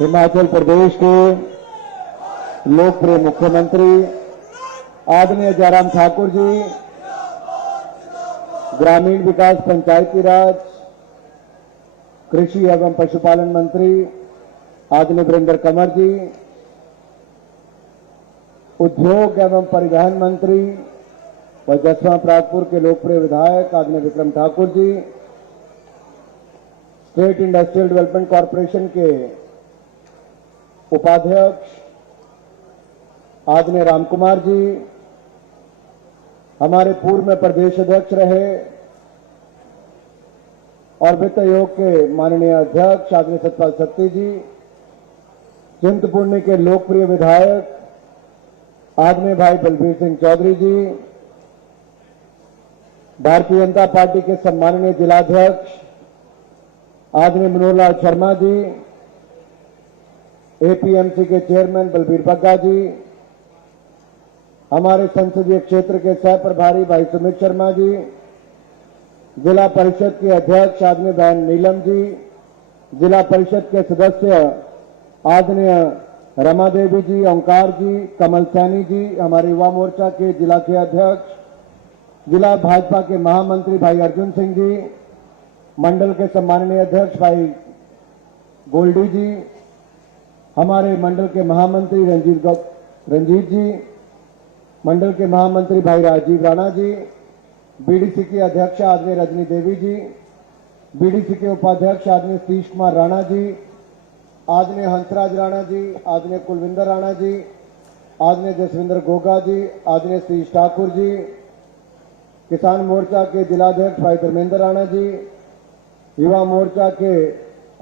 हिमाचल प्रदेश के लोकप्रिय मुख्यमंत्री आदरणीय जयराम ठाकुर जी, ग्रामीण विकास, पंचायती राज, कृषि एवं पशुपालन मंत्री आदरणीय वीरेंद्र कंवर जी, उद्योग एवं परिवहन मंत्री व जसवां परागपुर के लोकप्रिय विधायक आदरणीय Vikram Thakur ji, state industrial development corporation के उपाध्यक्ष आदरणीय रामकुमार जी, हमारे पूर्व में प्रदेश अध्यक्ष रहे और वित्त आयोग के माननीय अध्यक्ष आदरणीय सतपाल सत्ती जी, चिंतपूर्णी के लोकप्रिय विधायक आदरणीय भाई बलबीर सिंह चौधरी जी, भारतीय जनता पार्टी के सम्माननीय जिलाध्यक्ष आदरणीय मनोहर लाल शर्मा जी, एपीएमसी के चेयरमैन बलबीर बग्गा जी, हमारे संसदीय क्षेत्र के सह प्रभारी भाई सुमित शर्मा जी, जिला परिषद के अध्यक्ष आदरणीय बहन नीलम जी, जिला परिषद के सदस्य आदरणीय रमा देवी जी, ओंकार जी, कमल सैनी जी, हमारे युवा मोर्चा के जिला के अध्यक्ष, जिला भाजपा के महामंत्री भाई अर्जुन सिंह जी, मंडल के सम्माननीय अध्यक्ष भाई गोल्डी जी, हमारे मंडल के महामंत्री रंजीत जी, मंडल के महामंत्री भाई राजीव राणा जी, बीडीसी की अध्यक्ष आदरणीय रजनी देवी जी, बीडीसी के उपाध्यक्ष आदरणीय सतीश कुमार राणा जी, आदरणीय हंसराज राणा जी, आदरणीय कुलविंदर राणा जी, आदरणीय जसविंदर गोगा जी, आदरणीय सतीश ठाकुर जी, किसान मोर्चा के जिलाध्यक्ष भाई धर्मेंद्र राणा जी, युवा मोर्चा के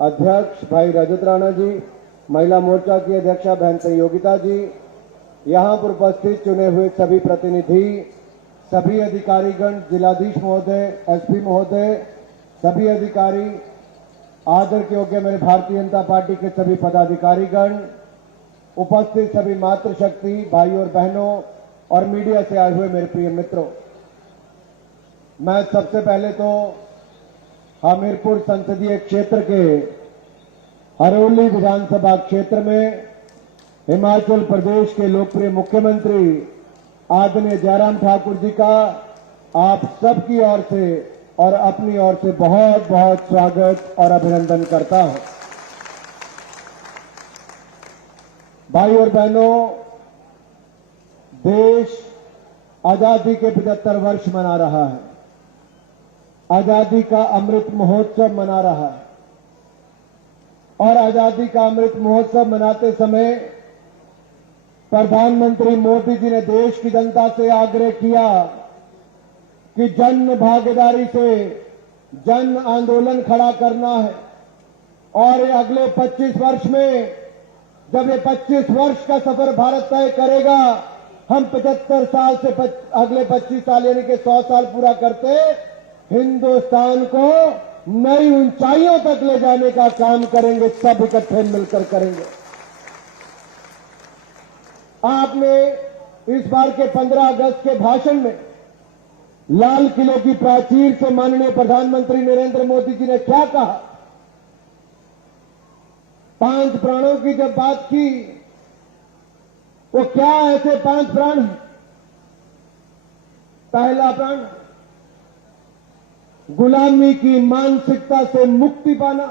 अध्यक्ष भाई रजत राणा जी, महिला मोर्चा की अध्यक्षा बहन सहयोगिता जी, यहां पर उपस्थित चुने हुए सभी प्रतिनिधि, सभी अधिकारीगण, जिलाधीश महोदय, एसपी महोदय, सभी अधिकारी, आदर के योग्य मेरे भारतीय जनता पार्टी के सभी पदाधिकारीगण, उपस्थित सभी मातृशक्ति भाई और बहनों और मीडिया से आए हुए मेरे प्रिय मित्रों, मैं सबसे पहले तो हमीरपुर संसदीय क्षेत्र के हरोली विधानसभा क्षेत्र में हिमाचल प्रदेश के लोकप्रिय मुख्यमंत्री आदरणीय जयराम ठाकुर जी का आप सबकी ओर से और अपनी ओर से बहुत बहुत स्वागत और अभिनंदन करता हूं। भाई और बहनों, देश आजादी के 75 वर्ष मना रहा है, आजादी का अमृत महोत्सव मना रहा है और आजादी का अमृत महोत्सव मनाते समय प्रधानमंत्री मोदी जी ने देश की जनता से आग्रह किया कि जन भागीदारी से जन आंदोलन खड़ा करना है और ये अगले 25 वर्ष में, जब ये 25 वर्ष का सफर भारत तय करेगा, हम 75 साल से अगले 25 साल यानी कि 100 साल पूरा करते हिंदुस्तान को नई ऊंचाइयों तक ले जाने का काम करेंगे, सब इकट्ठे मिलकर करेंगे। आपने इस बार के 15 अगस्त के भाषण में लाल किले की प्राचीर से माननीय प्रधानमंत्री नरेंद्र मोदी जी ने क्या कहा? 5 प्राणों की जब बात की, वो क्या ऐसे 5 प्राण हैं? पहला प्राण गुलामी की मानसिकता से मुक्ति पाना,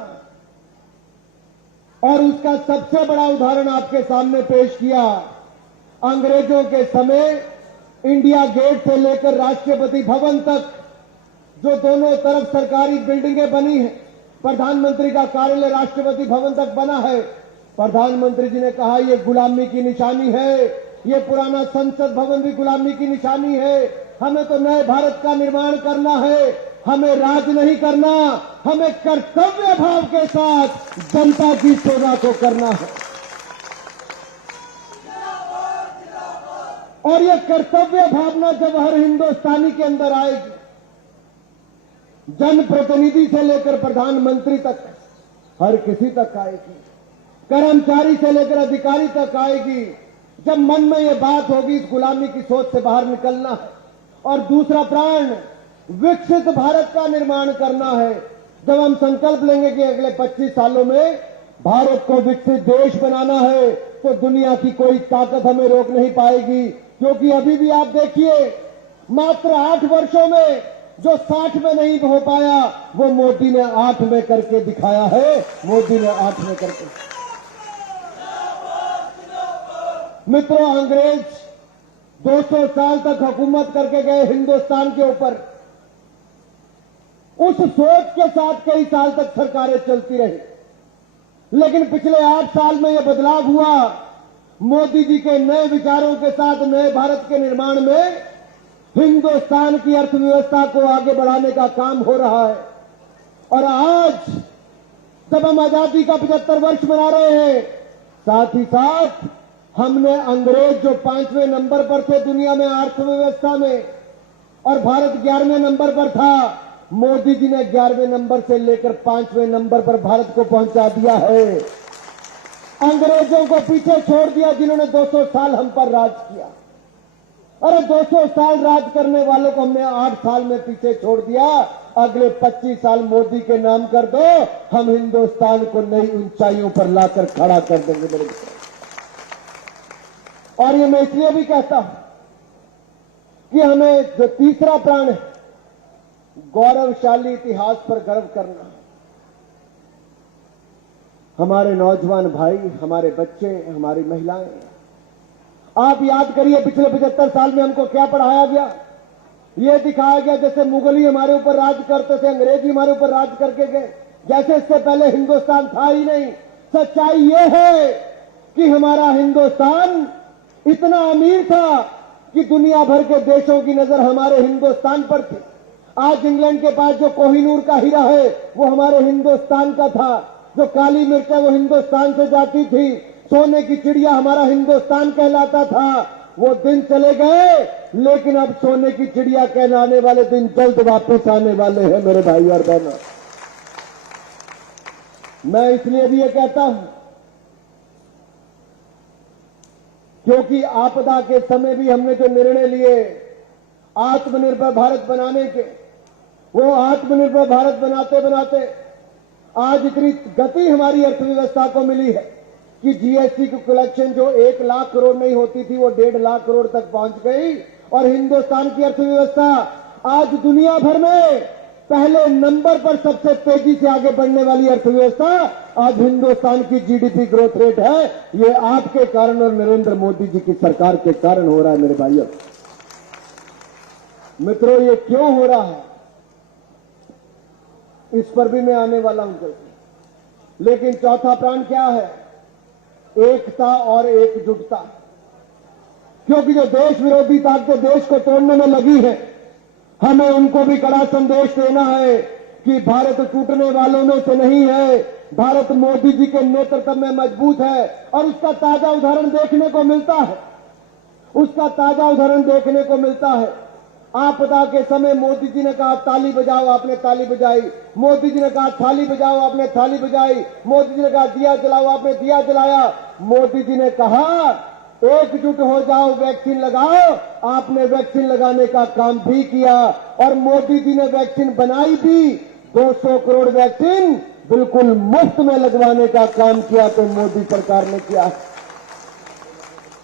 और उसका सबसे बड़ा उदाहरण आपके सामने पेश किया। अंग्रेजों के समय इंडिया गेट से लेकर राष्ट्रपति भवन तक जो दोनों तरफ सरकारी बिल्डिंगें बनी हैं, प्रधानमंत्री का कार्यालय राष्ट्रपति भवन तक बना है। प्रधानमंत्री जी ने कहा ये गुलामी की निशानी है, ये पुराना संसद भवन भी गुलामी की निशानी है। हमें तो नए भारत का निर्माण करना है, हमें राज नहीं करना, हमें कर्तव्य भाव के साथ जनता की सेवा को करना है। और यह कर्तव्य भावना जब हर हिंदुस्तानी के अंदर आएगी, जनप्रतिनिधि से लेकर प्रधानमंत्री तक हर किसी तक आएगी, कर्मचारी से लेकर अधिकारी तक आएगी। जब मन में यह बात होगी इस गुलामी की सोच से बाहर निकलना है और दूसरा प्राण विकसित भारत का निर्माण करना है, जब हम संकल्प लेंगे कि अगले 25 सालों में भारत को विकसित देश बनाना है तो दुनिया की कोई ताकत हमें रोक नहीं पाएगी, क्योंकि अभी भी आप देखिए मात्र 8 वर्षों में जो 60 में नहीं हो पाया वो मोदी ने 8 में करके दिखाया है। मोदी ने 8 में करके। मित्रों, अंग्रेज 200 साल तक हुकूमत करके गए हिंदुस्तान के ऊपर। उस सोच के साथ कई साल तक सरकारें चलती रही, लेकिन पिछले 8 साल में यह बदलाव हुआ। मोदी जी के नए विचारों के साथ नए भारत के निर्माण में हिंदुस्तान की अर्थव्यवस्था को आगे बढ़ाने का काम हो रहा है। और आज जब हम आजादी का 75 वर्ष मना रहे हैं, साथ ही साथ हमने अंग्रेज जो 5वें नंबर पर थे दुनिया में अर्थव्यवस्था में और भारत 11वें नंबर पर था, मोदी जी ने 11वें नंबर से लेकर 5वें नंबर पर भारत को पहुंचा दिया है। अंग्रेजों को पीछे छोड़ दिया जिन्होंने 200 साल हम पर राज किया। अरे 200 साल राज करने वालों को हमने 8 साल में पीछे छोड़ दिया। अगले 25 साल मोदी के नाम कर दो, हम हिंदुस्तान को नई ऊंचाइयों पर लाकर खड़ा कर देंगे मेरे मित्र। और ये मैं इसलिए भी कहता हूं कि हमें जो तीसरा प्राण है, गौरवशाली इतिहास पर गर्व करना। हमारे नौजवान भाई, हमारे बच्चे, हमारी महिलाएं, आप याद करिए पिछले 75 साल में हमको क्या पढ़ाया गया। यह दिखाया गया जैसे मुगल ही हमारे ऊपर राज करते थे, अंग्रेजी हमारे ऊपर राज करके गए, जैसे इससे पहले हिंदुस्तान था ही नहीं। सच्चाई यह है कि हमारा हिंदुस्तान इतना अमीर था कि दुनिया भर के देशों की नजर हमारे हिंदुस्तान पर थी। आज इंग्लैंड के पास जो कोहिनूर का हीरा है वो हमारे हिंदुस्तान का था। जो काली मिर्च है वो हिंदुस्तान से जाती थी। सोने की चिड़िया हमारा हिंदुस्तान कहलाता था। वो दिन चले गए, लेकिन अब सोने की चिड़िया कहलाने वाले दिन जल्द वापस आने वाले हैं मेरे भाई और बहनों। मैं इसलिए भी ये कहता हूं क्योंकि आपदा के समय भी हमने जो निर्णय लिए आत्मनिर्भर भारत बनाने के, वो आत्मनिर्भर भारत बनाते बनाते आज इतनी गति हमारी अर्थव्यवस्था को मिली है कि जीएसटी की कलेक्शन जो 1 लाख करोड़ नहीं होती थी वो 1.5 लाख करोड़ तक पहुंच गई। और हिंदुस्तान की अर्थव्यवस्था आज दुनिया भर में पहले नंबर पर सबसे तेजी से आगे बढ़ने वाली अर्थव्यवस्था आज हिंदुस्तान की जीडीपी ग्रोथ रेट है। ये आपके कारण और नरेंद्र मोदी जी की सरकार के कारण हो रहा है मेरे भाइयों। मित्रों, ये क्यों हो रहा है इस पर भी मैं आने वाला हूं जल्दी। लेकिन चौथा प्राण क्या है? एकता और एकजुटता। क्योंकि जो देश विरोधी ताकतें देश को तोड़ने में लगी है, हमें उनको भी कड़ा संदेश देना है कि भारत टूटने वालों में से नहीं है। भारत मोदी जी के नेतृत्व में मजबूत है और उसका ताजा उदाहरण देखने को मिलता है। उसका ताजा उदाहरण देखने को मिलता है। आपदा के समय मोदी जी ने कहा ताली बजाओ, आपने ताली बजाई। मोदी जी ने कहा थाली बजाओ, आपने थाली बजाई। मोदी जी ने कहा दिया जलाओ, आपने दिया जलाया। मोदी जी ने कहा एकजुट हो जाओ, वैक्सीन लगाओ, आपने वैक्सीन लगाने का काम भी किया। और मोदी जी ने वैक्सीन बनाई भी। 200 करोड़ वैक्सीन बिल्कुल मुफ्त में लगवाने का काम किया तो मोदी सरकार ने किया।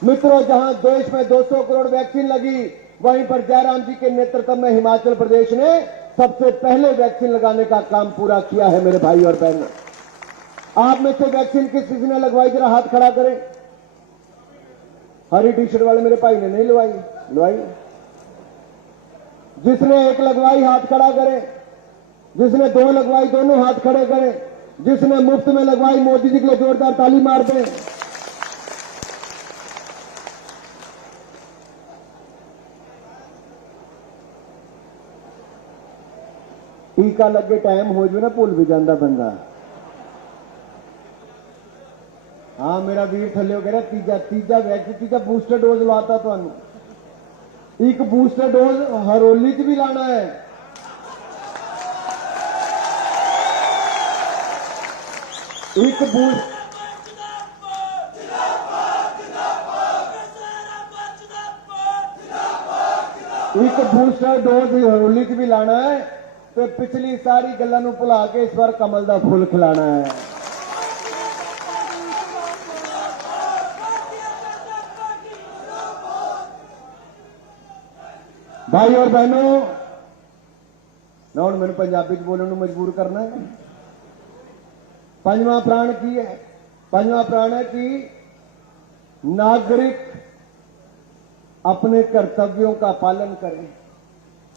मित्रों, जहां देश में 200 करोड़ वैक्सीन लगी, वहीं पर जयराम जी के नेतृत्व में हिमाचल प्रदेश ने सबसे पहले वैक्सीन लगाने का काम पूरा किया है मेरे भाई और बहनों। आप में से वैक्सीन किसी ने लगवाई? जरा हाथ खड़ा करें। हरी टी शर्ट वाले मेरे भाई ने नहीं लगवाई। जिसने 1 लगवाई हाथ खड़ा करें। जिसने 2 लगवाई दोनों हाथ खड़े करें। जिसने मुफ्त में लगवाई मोदी जी के लिए जोरदार ताली मार दें। टीका लगे टाइम हो जाए ना भूल भी जाता बंदा। हाँ, मेरा वीर थले कह रहा तीजा वैक्सीन तीजा बूस्टर डोज लाता तुहानू। एक बूस्टर डोज हरोली च भी लाना है। एक बूस्टर डोज हरोली च भी लाना है तो पिछली सारी गल्लां नूं भुला के इस बार कमल दा फुल खिलाना है। भाई और बहनों, ना हूं मैंने पंजाबी बोलने को मजबूर करना है। पंजवां प्राण की है, पंजवां प्राण है कि नागरिक अपने कर्तव्यों का पालन करें,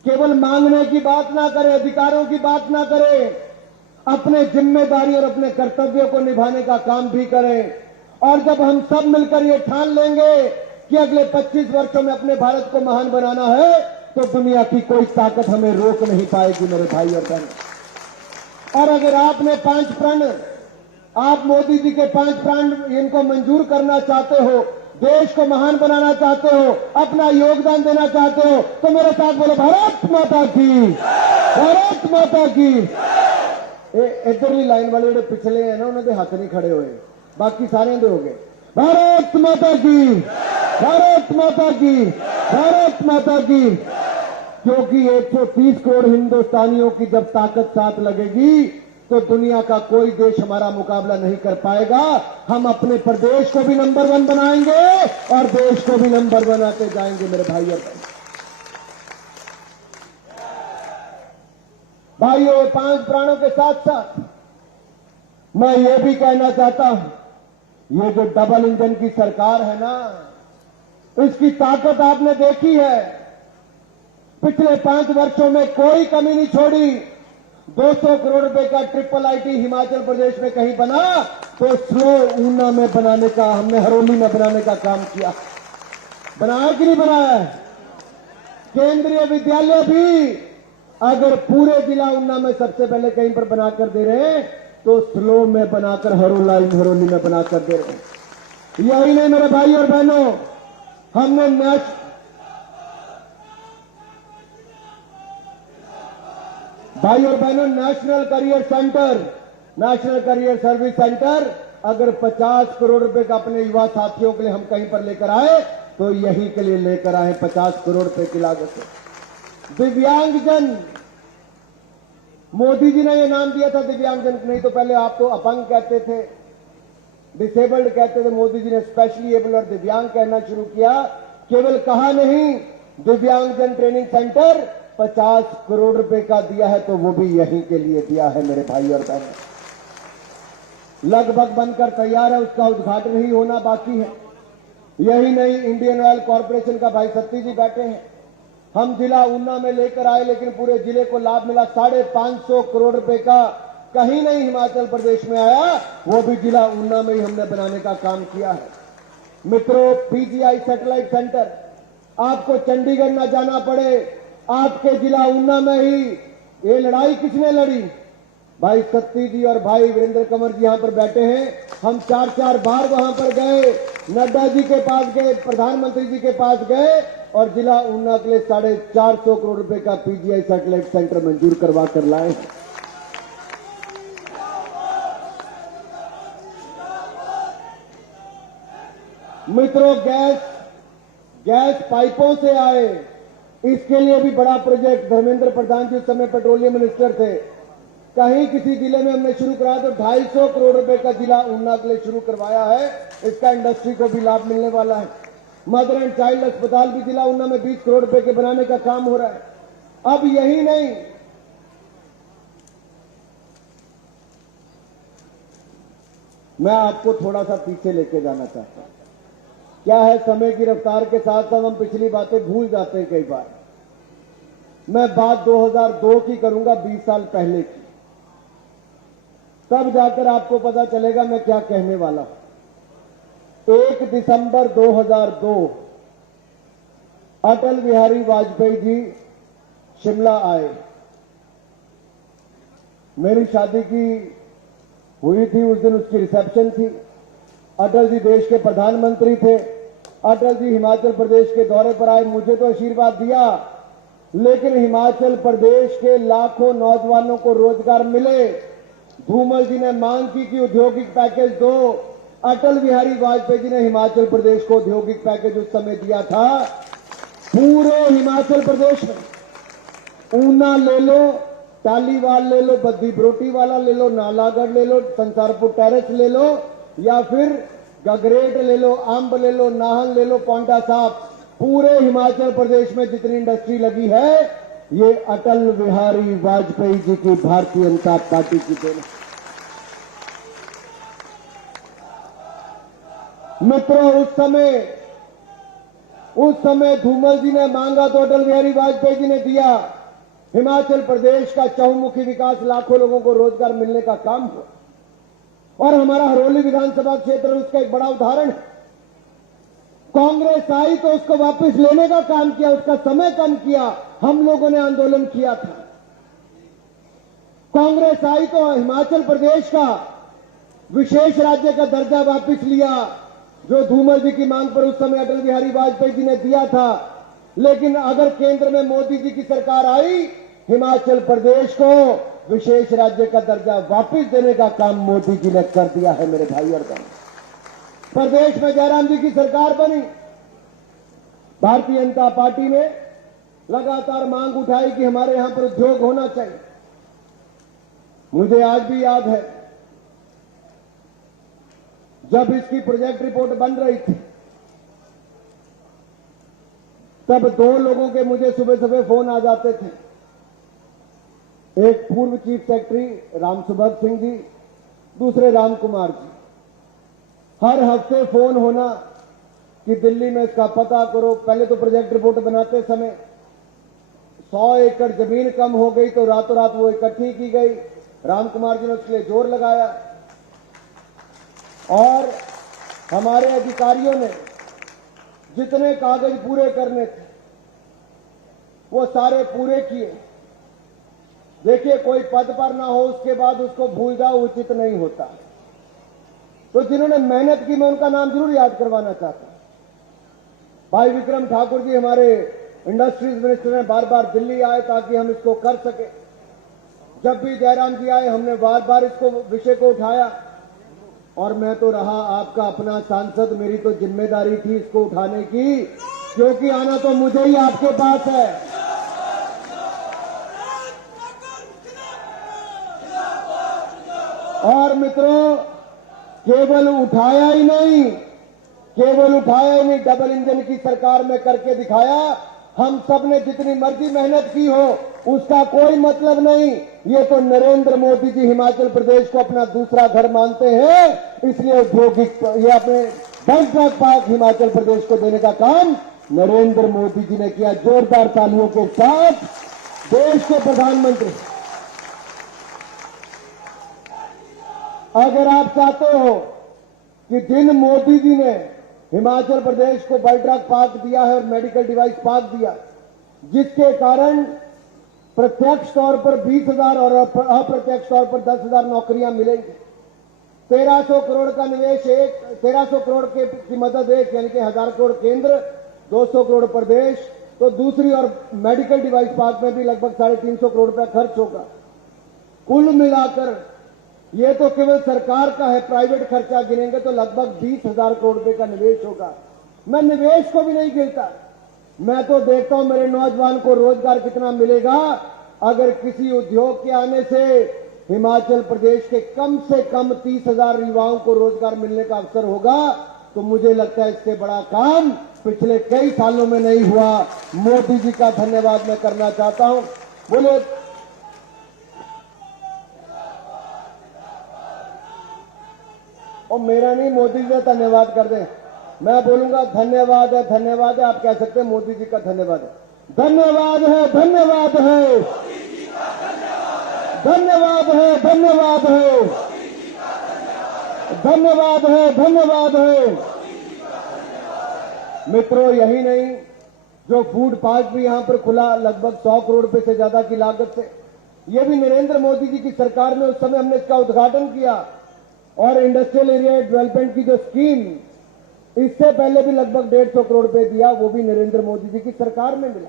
केवल मांगने की बात ना करें, अधिकारों की बात ना करें, अपने जिम्मेदारी और अपने कर्तव्यों को निभाने का काम भी करें। और जब हम सब मिलकर ये ठान लेंगे कि अगले 25 वर्षों में अपने भारत को महान बनाना है, तो दुनिया की कोई ताकत हमें रोक नहीं पाएगी मेरे भाई और बहन। और अगर आपने 5 प्रण, आप मोदी जी के 5 प्रण इनको मंजूर करना चाहते हो, देश को महान बनाना चाहते हो, अपना योगदान देना चाहते हो, तो मेरे साथ बोलो भारत माता की, भारत माता की। इधरली लाइन वाले जो पिछले हैं ना, उन्होंने हाथ नहीं खड़े हुए, बाकी सारे दे हो गए। भारत माता की, भारत माता की, भारत माता की। क्योंकि 130 करोड़ हिंदुस्तानियों की जब ताकत साथ लगेगी तो दुनिया का कोई देश हमारा मुकाबला नहीं कर पाएगा। हम अपने प्रदेश को भी नंबर 1 बनाएंगे और देश को भी नंबर 1 बनाते जाएंगे मेरे भाई और बहन। भाइयों, 5 प्राणों के साथ साथ मैं ये भी कहना चाहता हूं, ये जो डबल इंजन की सरकार है ना, इसकी ताकत आपने देखी है। पिछले 5 वर्षों में कोई कमी नहीं छोड़ी। 200 करोड़ रुपए का IIIT हिमाचल प्रदेश में कहीं बना तो स्लो ऊना में बनाने का, हमने हरोली में बनाने का काम किया। बनाया कि नहीं बनाया? केंद्रीय विद्यालय भी अगर पूरे जिला ऊना में सबसे पहले कहीं पर बनाकर दे रहे हैं तो स्लो में बनाकर हरोली में बनाकर दे रहे हैं। यही नहीं मेरे भाई और बहनों, हमने national career centre, national career service centre अगर 50 करोड़ रुपए का अपने युवा साथियों के लिए हम कहीं पर लेकर आए तो यहीं के लिए लेकर आए 50 करोड़ रुपए की लागत से। दिव्यांगजन, मोदी जी ने यह नाम दिया था दिव्यांगजन, नहीं तो पहले आप तो अपंग कहते थे, डिसेबल्ड कहते थे। मोदी जी ने स्पेशली एबल और दिव्यांग कहना शुरू किया। केवल कहा नहीं, दिव्यांगजन ट्रेनिंग सेंटर 50 करोड़ रुपए का दिया है, तो वो भी यहीं के लिए दिया है मेरे भाई और बहन। लगभग बनकर तैयार है, उसका उद्घाटन ही होना बाकी है। यही नहीं, इंडियन ऑयल कॉर्पोरेशन का भाई सत्ती जी बैठे हैं, हम जिला ऊना में लेकर आए, लेकिन पूरे जिले को लाभ मिला। 550 करोड़ रुपए का कहीं नहीं हिमाचल प्रदेश में आया, वो भी जिला ऊना में ही हमने बनाने का काम किया है। मित्रों, PGI सैटेलाइट सेंटर, आपको चंडीगढ़ न जाना पड़े, आपके जिला ऊना में ही। ये लड़ाई किसने लड़ी? भाई सत्ती जी और भाई वीरेंद्र कंवर जी यहां पर बैठे हैं। हम 4-4 बार वहां पर गए, नड्डा जी के पास गए, प्रधानमंत्री जी के पास गए और जिला ऊना के लिए 450 करोड़ रुपए का PGI सैटेलाइट सेंटर मंजूर करवा कर लाए। मित्रों, गैस पाइपों से आए, इसके लिए भी बड़ा प्रोजेक्ट धर्मेंद्र प्रधान जी उस समय पेट्रोलियम मिनिस्टर थे, कहीं किसी जिले में हमने शुरू कराया तो 250 करोड़ रुपए का जिला ऊना के लिए शुरू करवाया है। इसका इंडस्ट्री को भी लाभ मिलने वाला है। मदर एंड चाइल्ड अस्पताल भी जिला ऊना में 20 करोड़ रुपए के बनाने का काम हो रहा है। अब यही नहीं, मैं आपको थोड़ा सा पीछे लेके जाना चाहता हूं। क्या है, समय की रफ्तार के साथ साथ हम पिछली बातें भूल जाते हैं कई बार। मैं बात 2002 की करूंगा, 20 साल पहले की, तब जाकर आपको पता चलेगा मैं क्या कहने वाला हूं। 1 दिसंबर 2002 अटल बिहारी वाजपेयी जी शिमला आए। मेरी शादी की हुई थी, उस दिन उसकी रिसेप्शन थी। अटल जी देश के प्रधानमंत्री थे। अटल जी हिमाचल प्रदेश के दौरे पर आए, मुझे तो आशीर्वाद दिया, लेकिन हिमाचल प्रदेश के लाखों नौजवानों को रोजगार मिले। धूमल जी ने मांग की कि औद्योगिक पैकेज दो। अटल बिहारी वाजपेयी जी ने हिमाचल प्रदेश को औद्योगिक पैकेज उस समय दिया था। पूरे हिमाचल प्रदेश में ऊना ले लो, टालीवाल ले लो, बद्दी ब्रोटी वाला ले लो, नालागढ़ ले लो, संसारपुर टेरेस ले लो, या फिर गगरेट ले लो, अंब ले लो, नाहन ले लो, पौंटा साहब, पूरे हिमाचल प्रदेश में जितनी इंडस्ट्री लगी है ये अटल बिहारी वाजपेयी जी की भारतीय जनता पार्टी की देन है। मित्रों, उस समय धूमल जी ने मांगा तो अटल बिहारी वाजपेयी जी ने दिया। हिमाचल प्रदेश का चहुमुखी विकास, लाखों लोगों को रोजगार मिलने का काम हुआ और हमारा हरोली विधानसभा क्षेत्र उसका एक बड़ा उदाहरण है। कांग्रेस आई तो उसको वापस लेने का काम किया, उसका समय कम किया, हम लोगों ने आंदोलन किया था। कांग्रेस आई तो हिमाचल प्रदेश का विशेष राज्य का दर्जा वापस लिया, जो धूमल जी की मांग पर उस समय अटल बिहारी वाजपेयी जी ने दिया था। लेकिन अगर केंद्र में मोदी जी की सरकार आई, हिमाचल प्रदेश को विशेष राज्य का दर्जा वापस देने का काम मोदी जी ने कर दिया है। मेरे भाई और बहन, प्रदेश में जयराम जी की सरकार बनी। भारतीय जनता पार्टी ने लगातार मांग उठाई कि हमारे यहां पर उद्योग होना चाहिए। मुझे आज भी याद है जब इसकी प्रोजेक्ट रिपोर्ट बन रही थी, तब दो लोगों के मुझे सुबह सुबह फोन आ जाते थे। एक पूर्व चीफ सेक्रेटरी रामसुभग सिंह जी, दूसरे राम कुमार जी। हर हफ्ते फोन होना कि दिल्ली में इसका पता करो। पहले तो प्रोजेक्ट रिपोर्ट बनाते समय 100 एकड़ जमीन कम हो गई तो रातों रात वो इकट्ठी की गई। राम कुमार जी ने उसके लिए जोर लगाया और हमारे अधिकारियों ने जितने कागज पूरे करने थे वो सारे पूरे किए। देखिए, कोई पद पर ना हो उसके बाद उसको भूल जाओ, उचित नहीं होता। तो जिन्होंने मेहनत की मैं उनका नाम जरूर याद करवाना चाहता हूं। भाई विक्रम ठाकुर जी हमारे इंडस्ट्रीज मिनिस्टर हैं, बार बार दिल्ली आए ताकि हम इसको कर सके। जब भी जयराम जी आए हमने बार बार इसको विषय को उठाया और मैं तो रहा आपका अपना सांसद, मेरी तो जिम्मेदारी थी इसको उठाने की, क्योंकि आना तो मुझे ही आपके पास है। और मित्रों, केवल उठाया ही नहीं, डबल इंजन की सरकार में करके दिखाया। हम सब ने जितनी मर्जी मेहनत की हो उसका कोई मतलब नहीं। ये तो नरेंद्र मोदी जी हिमाचल प्रदेश को अपना दूसरा घर मानते हैं, इसलिए औद्योगिक ये अपने बैंक पार्क हिमाचल प्रदेश को देने का काम नरेंद्र मोदी जी ने किया। जोरदार तालियों के साथ देश के प्रधानमंत्री, अगर आप चाहते हो कि जिन मोदी जी ने हिमाचल प्रदेश को बल्ड्रग पार्क दिया है और मेडिकल डिवाइस पार्क दिया, जिसके कारण प्रत्यक्ष तौर पर 20,000 और अप्रत्यक्ष तौर पर 10,000 नौकरियां मिलेंगी। 1300 करोड़ का निवेश, 1300 करोड़ की मदद एक, यानी कि 1000 करोड़ केंद्र, 200 करोड़ प्रदेश, तो दूसरी और मेडिकल डिवाइस पार्क में भी लगभग 350 करोड़ रुपया खर्च होगा। कुल मिलाकर ये तो केवल सरकार का है, प्राइवेट खर्चा गिनेंगे तो लगभग 20,000 करोड़ रुपए का निवेश होगा। मैं निवेश को भी नहीं गिनता, मैं तो देखता हूं मेरे नौजवान को रोजगार कितना मिलेगा। अगर किसी उद्योग के आने से हिमाचल प्रदेश के कम से कम 30,000 युवाओं को रोजगार मिलने का अवसर होगा, तो मुझे लगता है इससे बड़ा काम पिछले कई सालों में नहीं हुआ। मोदी जी का धन्यवाद मैं करना चाहता हूं। बोले और मेरा नहीं, मोदी जी का धन्यवाद कर दे। मैं बोलूंगा धन्यवाद है, धन्यवाद है, आप कह सकते हैं मोदी जी का धन्यवाद है। धन्यवाद है, धन्यवाद है, धन्यवाद है, धन्यवाद है, धन्यवाद है, धन्यवाद है। मित्रों, यही नहीं, जो फूड पार्क भी यहां पर खुला लगभग 100 करोड़ रुपए से ज्यादा की लागत से, यह भी नरेंद्र मोदी जी की सरकार में उस समय हमने इसका उद्घाटन किया। और इंडस्ट्रियल एरिया डेवलपमेंट की जो स्कीम, इससे पहले भी लगभग 150 करोड़ रुपए दिया, वो भी नरेंद्र मोदी जी की सरकार में मिला।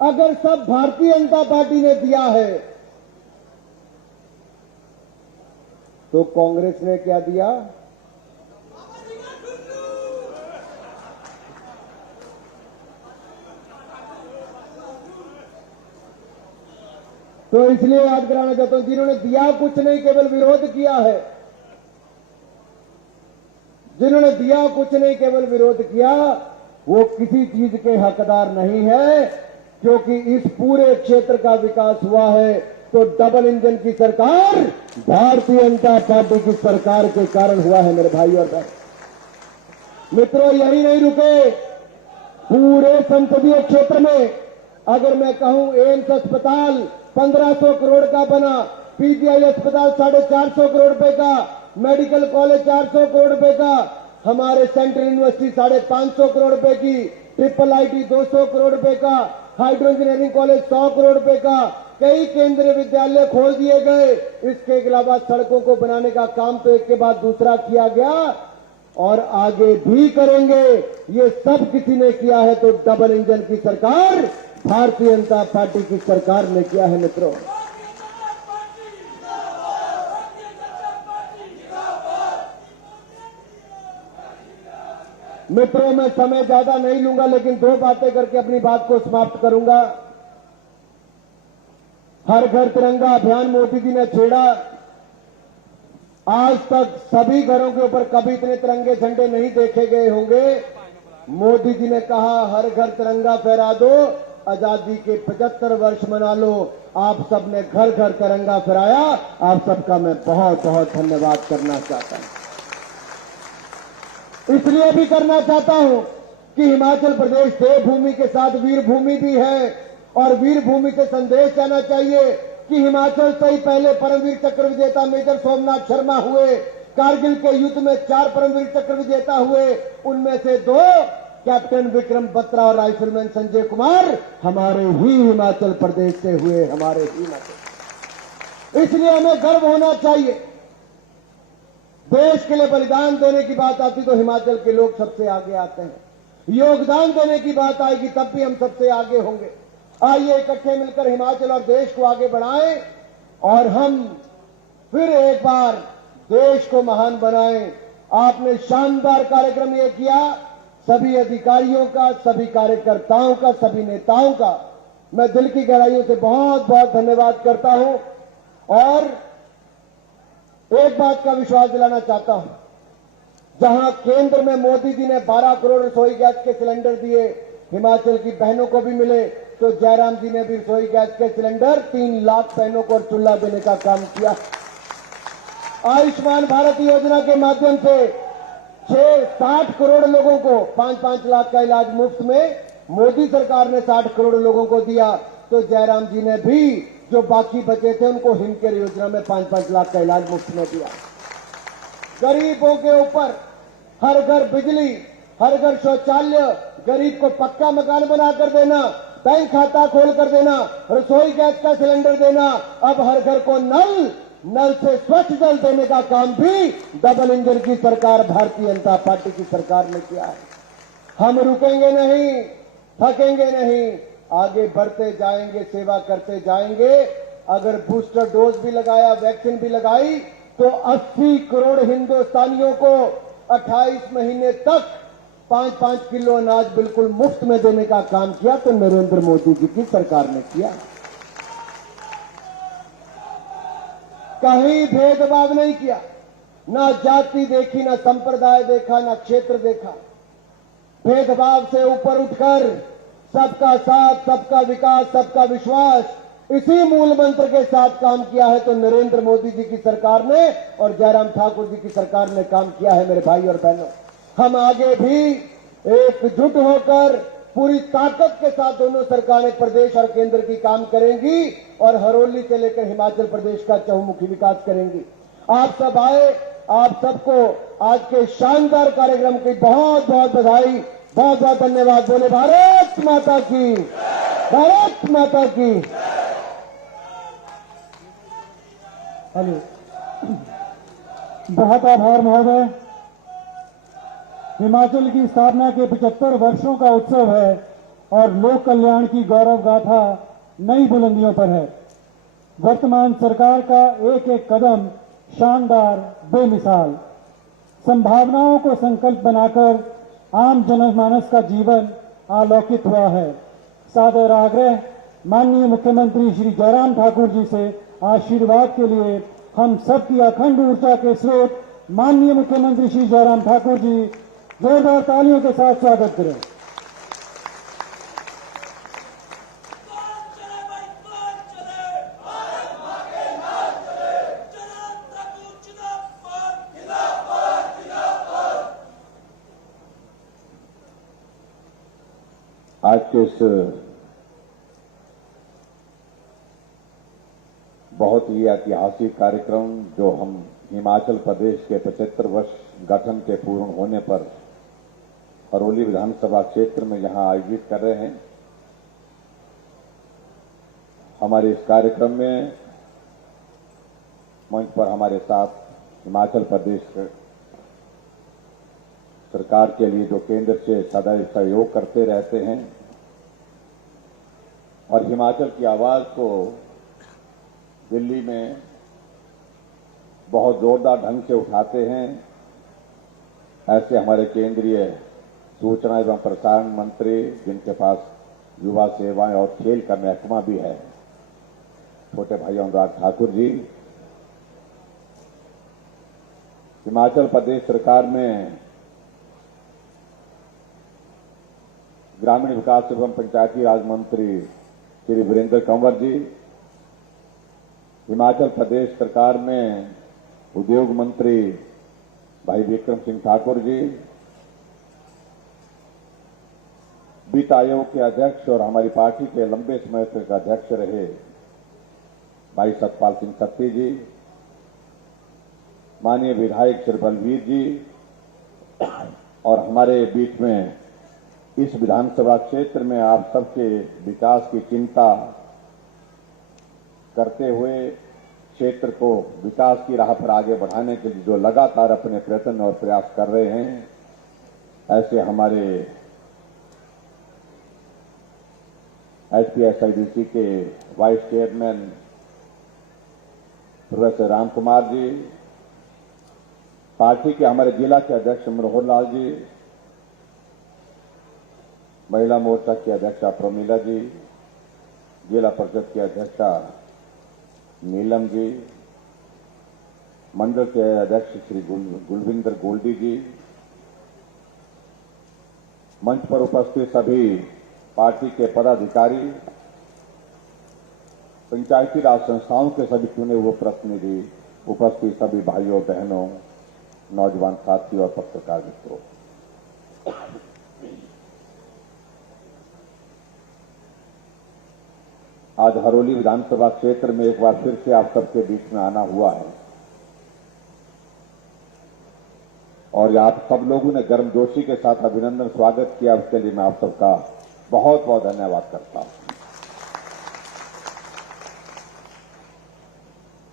अगर सब भारतीय जनता पार्टी ने दिया है तो कांग्रेस ने क्या दिया? तो इसलिए याद कराना चाहता हूं, जिन्होंने दिया कुछ नहीं, केवल विरोध किया है। जिन्होंने दिया कुछ नहीं, केवल विरोध किया, वो किसी चीज के हकदार नहीं है, क्योंकि इस पूरे क्षेत्र का विकास हुआ है तो डबल इंजन की सरकार भारतीय जनता पार्टी की सरकार के कारण हुआ है मेरे भाई और बहन। मित्रों, यही नहीं रुके, पूरे संसदीय क्षेत्र में अगर मैं कहूं एम्स अस्पताल 1500 करोड़ का बना, पीजीआई अस्पताल 450 करोड़ रुपए का, मेडिकल कॉलेज 400 करोड़ रुपए का, हमारे सेंट्रल यूनिवर्सिटी 550 करोड़ रुपए की, ट्रिपल आईटी 200 करोड़ रुपए का, हाइड्रो इंजीनियरिंग कॉलेज 100 करोड़ रुपए का, कई केंद्रीय विद्यालय खोल दिए गए। इसके अलावा सड़कों को बनाने का काम तो एक के बाद दूसरा किया गया और आगे भी करेंगे। ये सब किसी ने किया है तो डबल इंजन की सरकार भारतीय जनता पार्टी की सरकार ने किया है। मित्रों, मैं समय ज्यादा नहीं लूंगा, लेकिन दो बातें करके अपनी बात को समाप्त करूंगा। हर घर तिरंगा अभियान मोदी जी ने छेड़ा। आज तक सभी घरों के ऊपर कभी इतने तिरंगे झंडे नहीं देखे गए होंगे। मोदी जी ने कहा हर घर तिरंगा फहरा दो, आजादी के 75 वर्ष मना लो। आप सबने घर घर तिरंगा फहराया, आप सबका मैं बहुत बहुत धन्यवाद करना चाहता हूं। इसलिए भी करना चाहता हूं कि हिमाचल प्रदेश देवभूमि के साथ वीर भूमि भी है और वीर भूमि से संदेश जाना चाहिए कि हिमाचल से ही पहले परमवीर चक्र विजेता मेजर सोमनाथ शर्मा हुए। कारगिल के युद्ध में 4 परमवीर चक्र विजेता हुए, उनमें से 2 कैप्टन विक्रम बत्रा और राइफलमैन संजय कुमार हमारे ही हिमाचल प्रदेश से हुए, हमारे ही हिमाचल। इसलिए हमें गर्व होना चाहिए। देश के लिए बलिदान देने की बात आती तो हिमाचल के लोग सबसे आगे आते हैं। योगदान देने की बात आएगी तब भी हम सबसे आगे होंगे। आइए इकट्ठे मिलकर हिमाचल और देश को आगे बढ़ाएं और हम फिर एक बार देश को महान बनाएं। आपने शानदार कार्यक्रम ये किया। सभी अधिकारियों का, सभी कार्यकर्ताओं का, सभी नेताओं का मैं दिल की गहराइयों से बहुत बहुत धन्यवाद करता हूं और एक बात का विश्वास दिलाना चाहता हूं, जहां केंद्र में मोदी जी ने 12 करोड़ रसोई गैस के सिलेंडर दिए, हिमाचल की बहनों को भी मिले, तो जयराम जी ने भी रसोई गैस के सिलेंडर 3 लाख बहनों को चूल्हा देने का काम किया। आयुष्मान भारत योजना के माध्यम से 60 करोड़ लोगों को 5-5 लाख का इलाज मुफ्त में मोदी सरकार ने 60 करोड़ लोगों को दिया, तो जयराम जी ने भी जो बाकी बचे थे उनको हिमकेयर योजना में 5-5 लाख का इलाज मुफ्त में दिया। गरीबों के ऊपर हर घर बिजली, हर घर शौचालय, गरीब को पक्का मकान बनाकर देना, बैंक खाता खोल कर देना, रसोई गैस का सिलेंडर देना, अब हर घर को नल से स्वच्छ जल देने का काम भी डबल इंजन की सरकार भारतीय जनता पार्टी की सरकार ने किया है। हम रुकेंगे नहीं, थकेंगे नहीं, आगे बढ़ते जाएंगे, सेवा करते जाएंगे। अगर बूस्टर डोज भी लगाया, वैक्सीन भी लगाई, तो 80 करोड़ हिंदुस्तानियों को 28 महीने तक 5-5 किलो अनाज बिल्कुल मुफ्त में देने का काम किया तो नरेंद्र मोदी जी की सरकार ने किया। कहीं भेदभाव नहीं किया, ना जाति देखी, ना संप्रदाय देखा, ना क्षेत्र देखा। भेदभाव से ऊपर उठकर सबका साथ, सबका विकास, सबका विश्वास, इसी मूल मंत्र के साथ काम किया है तो नरेंद्र मोदी जी की सरकार ने और जयराम ठाकुर जी की सरकार ने काम किया है। मेरे भाई और बहनों, हम आगे भी एकजुट होकर पूरी ताकत के साथ दोनों सरकारें प्रदेश और केंद्र की काम करेंगी और हरोली से लेकर हिमाचल प्रदेश का चहुमुखी विकास करेंगी। आप सब आए, आप सबको आज के शानदार कार्यक्रम की बहुत बहुत बधाई, बहुत बहुत धन्यवाद। बोले भारत माता की, भारत माता की। हेलो, बहुत आभार महोदय। हिमाचल की स्थापना के 75 वर्षों का उत्सव है और लोक कल्याण की गौरव गाथा नई बुलंदियों पर है। वर्तमान सरकार का एक एक कदम शानदार, बेमिसाल, संभावनाओं को संकल्प बनाकर आम जनमानस का जीवन आलोकित हुआ है। सादर आग्रह माननीय मुख्यमंत्री श्री जयराम ठाकुर जी से आशीर्वाद के लिए हम सबकी अखंड ऊर्जा के स्रोत माननीय मुख्यमंत्री श्री जयराम ठाकुर जी जोरदार तालियों के साथ स्वागत करें। आज के इस बहुत ही ऐतिहासिक कार्यक्रम जो हम हिमाचल प्रदेश के 75 वर्ष गठन के पूर्ण होने पर हरोली विधानसभा क्षेत्र में यहां आयोजित कर रहे हैं। हमारे इस कार्यक्रम में मंच पर हमारे साथ हिमाचल प्रदेश सरकार के लिए जो केंद्र से सदैव सहयोग करते रहते हैं और हिमाचल की आवाज को दिल्ली में बहुत जोरदार ढंग से उठाते हैं, ऐसे हमारे केंद्रीय सूचना एवं प्रसारण मंत्री, जिनके पास युवा सेवाएं और खेल का महकमा भी है, छोटे भाई अनुराग ठाकुर जी। हिमाचल प्रदेश सरकार में ग्रामीण विकास एवं पंचायती राज मंत्री श्री वीरेंद्र कंवर जी, हिमाचल प्रदेश सरकार में उद्योग मंत्री भाई विक्रम सिंह ठाकुर जी, वित्त आयोग के अध्यक्ष और हमारी पार्टी के लंबे समय तक अध्यक्ष रहे भाई सतपाल सिंह सत्ती जी, माननीय विधायक श्री बलवीर जी, और हमारे बीच में इस विधानसभा क्षेत्र में आप सबके विकास की चिंता करते हुए क्षेत्र को विकास की राह पर आगे बढ़ाने के लिए जो लगातार अपने प्रयत्न और प्रयास कर रहे हैं, ऐसे हमारे HPSIDC के vice chairman professor Ram Kumar ji, party के हमारे जिला के अध्यक्ष मनोहर लाल जी, महिला मोर्चा की अध्यक्षा प्रमीला जी, जिला परिषद की अध्यक्षा नीलम जी, मंडल के अध्यक्ष श्री गुलविंदर गोल्डी जी, मंच पर उपस्थित सभी पार्टी के पदाधिकारी, पंचायती राज संस्थाओं के सभी चुने हुए प्रतिनिधि, उपस्थित सभी भाइयों बहनों, नौजवान साथी और पत्रकार मित्रों, आज हरोली विधानसभा क्षेत्र में एक बार फिर से आप सबके बीच में आना हुआ है और आप सब लोगों ने गर्मजोशी के साथ अभिनंदन स्वागत किया, उसके लिए मैं आप सबका बहुत बहुत धन्यवाद करता हूं।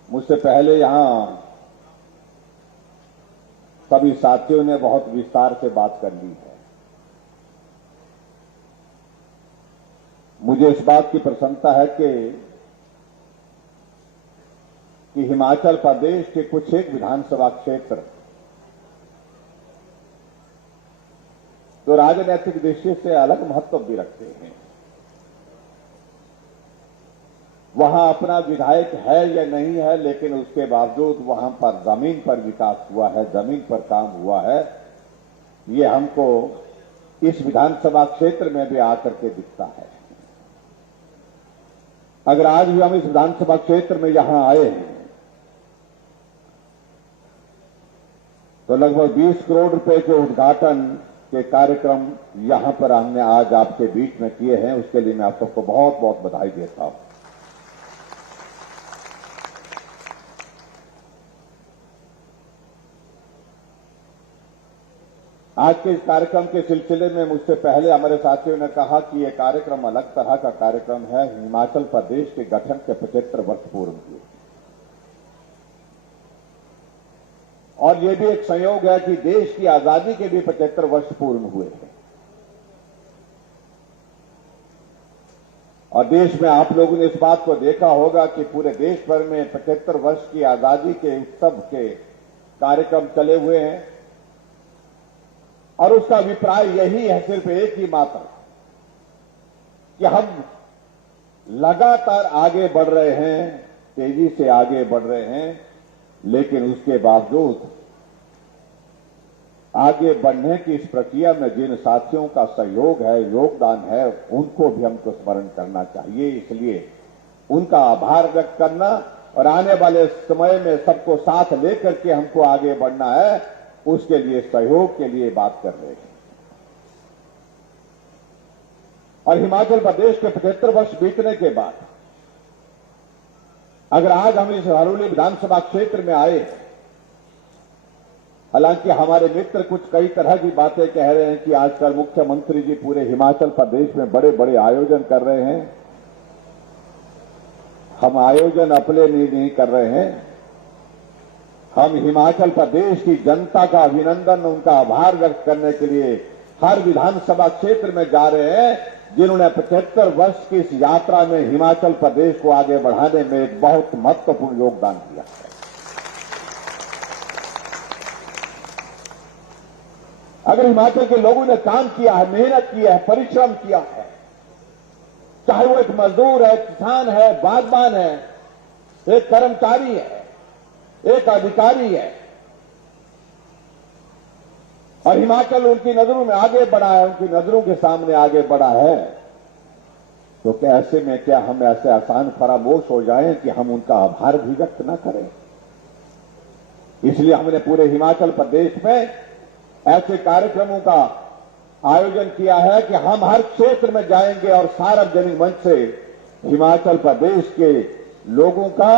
मुझसे पहले यहां सभी साथियों ने बहुत विस्तार से बात कर ली है। मुझे इस बात की प्रसन्नता है कि हिमाचल प्रदेश के कुछ एक विधानसभा क्षेत्र तो राजनीतिक दृष्टि से अलग महत्व भी रखते हैं, वहां अपना विधायक है या नहीं है, लेकिन उसके बावजूद वहां पर जमीन पर विकास हुआ है, जमीन पर काम हुआ है, ये हमको इस विधानसभा क्षेत्र में भी आकर के दिखता है। अगर आज भी हम इस विधानसभा क्षेत्र में यहां आए हैं तो लगभग 20 करोड़ रुपए के उद्घाटन के कार्यक्रम यहां पर हमने आज आपके बीच में किए हैं, उसके लिए मैं आप सबको बहुत बहुत बधाई देता हूं। आज के इस कार्यक्रम के सिलसिले में मुझसे पहले हमारे साथियों ने कहा कि यह कार्यक्रम अलग तरह का कार्यक्रम है, हिमाचल प्रदेश के गठन के 75 वर्ष पूर्ण हुए और यह भी एक संयोग है कि देश की आजादी के भी 75 वर्ष पूर्ण हुए हैं और देश में आप लोगों ने इस बात को देखा होगा कि पूरे देश भर में 75 वर्ष की आजादी के उत्सव के कार्यक्रम चले हुए हैं और उसका अभिप्राय यही है, सिर्फ एक ही मात्र, कि हम लगातार आगे बढ़ रहे हैं, तेजी से आगे बढ़ रहे हैं, लेकिन उसके बावजूद आगे बढ़ने की इस प्रक्रिया में जिन साथियों का सहयोग है, योगदान है, उनको भी हमको स्मरण करना चाहिए। इसलिए उनका आभार व्यक्त करना और आने वाले समय में सबको साथ लेकर के हमको आगे बढ़ना है, उसके लिए सहयोग के लिए बात कर रहे हैं। और हिमाचल प्रदेश के 75 वर्ष बीतने के बाद अगर आज हम इस हरोली विधानसभा क्षेत्र में आए, हालांकि हमारे मित्र कुछ कई तरह की बातें कह रहे हैं कि आजकल मुख्यमंत्री जी पूरे हिमाचल प्रदेश में बड़े बड़े आयोजन कर रहे हैं। हम आयोजन अपने लिए नहीं कर रहे हैं, हम हिमाचल प्रदेश की जनता का अभिनंदन, उनका आभार व्यक्त करने के लिए हर विधानसभा क्षेत्र में जा रहे हैं, जिन्होंने 75 वर्ष की इस यात्रा में हिमाचल प्रदेश को आगे बढ़ाने में एक बहुत महत्वपूर्ण योगदान दिया है। अगर हिमाचल के लोगों ने काम किया है, मेहनत किया है, परिश्रम किया है, चाहे वो एक मजदूर है, किसान है, बागबान है, एक कर्मचारी है, एक अधिकारी है, और हिमाचल उनकी नजरों में आगे बढ़ा है, उनकी नजरों के सामने आगे बढ़ा है, तो क्या ऐसे में क्या हम ऐसे आसान फरामोश हो जाएं कि हम उनका आभार भी व्यक्त न करें? इसलिए हमने पूरे हिमाचल प्रदेश में ऐसे कार्यक्रमों का आयोजन किया है कि हम हर क्षेत्र में जाएंगे और सार्वजनिक मंच से हिमाचल प्रदेश के लोगों का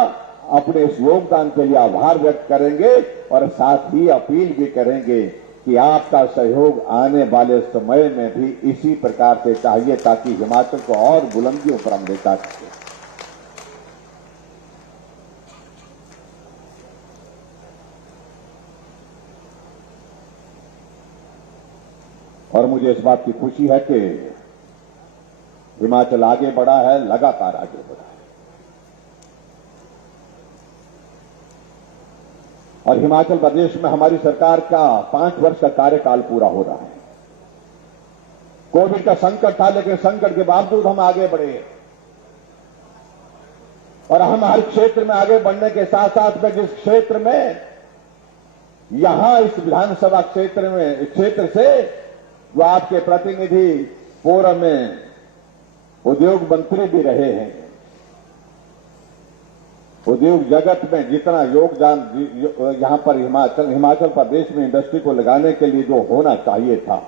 अपने इस योगदान के लिए आभार व्यक्त करेंगे और साथ ही अपील भी करेंगे कि आपका सहयोग आने वाले समय में भी इसी प्रकार से चाहिए ताकि हिमाचल को और बुलंदियों पर हम ले जा सकें। और मुझे इस बात की खुशी है कि हिमाचल आगे बढ़ा है, लगातार आगे बढ़ा है, और हिमाचल प्रदेश में हमारी सरकार का 5 वर्ष का कार्यकाल पूरा हो रहा है। कोविड का संकट था, लेकिन संकट के बावजूद हम आगे बढ़े और हम हर क्षेत्र में आगे बढ़ने के साथ साथ में जिस क्षेत्र में यहां इस विधानसभा क्षेत्र से जो आपके प्रतिनिधि फोरम में उद्योग मंत्री भी रहे हैं, उद्योग जगत में जितना योगदान यहां पर हिमाचल प्रदेश में इंडस्ट्री को लगाने के लिए जो होना चाहिए था,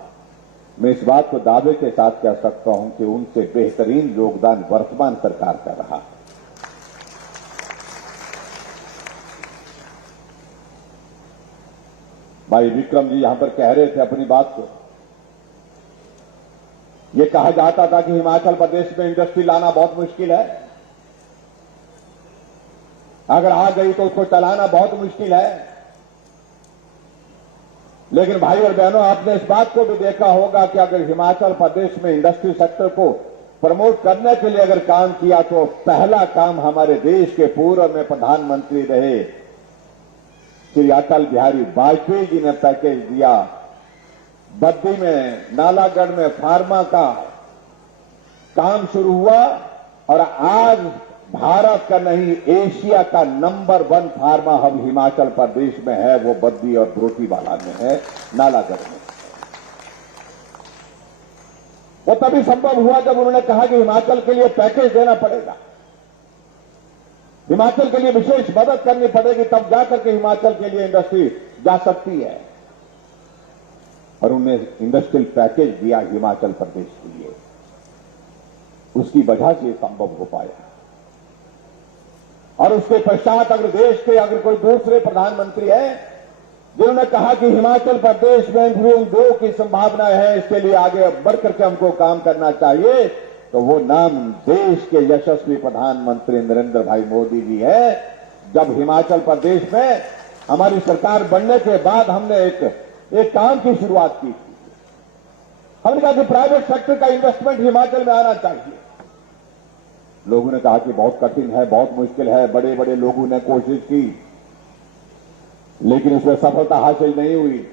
मैं इस बात को दावे के साथ कह सकता हूं कि उनसे बेहतरीन योगदान वर्तमान सरकार का रहा। भाई विक्रम जी यहां पर कह रहे थे अपनी बात को, ये कहा जाता था कि हिमाचल प्रदेश में इंडस्ट्री लाना बहुत मुश्किल है, अगर आ गई तो उसको चलाना बहुत मुश्किल है। लेकिन भाई और बहनों, आपने इस बात को भी देखा होगा कि अगर हिमाचल प्रदेश में इंडस्ट्री सेक्टर को प्रमोट करने के लिए अगर काम किया तो पहला काम हमारे देश के पूर्व में प्रधानमंत्री रहे श्री अटल बिहारी वाजपेयी जी ने पैकेज दिया। बद्दी में, नालागढ़ में फार्मा का काम शुरू हुआ और आज भारत का नहीं एशिया का number 1 pharma hub Himachal Pradesh में है, वो बद्दी और धोतीवाला में है, नालागढ़ में। वो तभी संभव हुआ जब उन्होंने कहा कि हिमाचल के लिए पैकेज देना पड़ेगा, हिमाचल के लिए विशेष मदद करनी पड़ेगी, तब जाकर के हिमाचल के लिए इंडस्ट्री जा सकती है। और उन्हें इंडस्ट्रियल पैकेज दिया हिमाचल प्रदेश के लिए, उसकी वजह से संभव हो पाया। और उसके पश्चात अगर देश के अगर कोई दूसरे प्रधानमंत्री है जिन्होंने कहा कि हिमाचल प्रदेश में भी उद्योग की संभावना है, इसके लिए आगे बढ़कर के हमको काम करना चाहिए, तो वो नाम देश के यशस्वी प्रधानमंत्री नरेंद्र भाई मोदी जी है। जब हिमाचल प्रदेश में हमारी सरकार बनने के बाद हमने एक काम की शुरुआत की थी, हमने कहा कि प्राइवेट सेक्टर का इन्वेस्टमेंट हिमाचल में आना चाहिए। लोगों ने कहा कि बहुत कठिन है, बहुत मुश्किल है, बड़े बड़े लोगों ने कोशिश की, लेकिन उसमें सफलता हासिल नहीं हुई।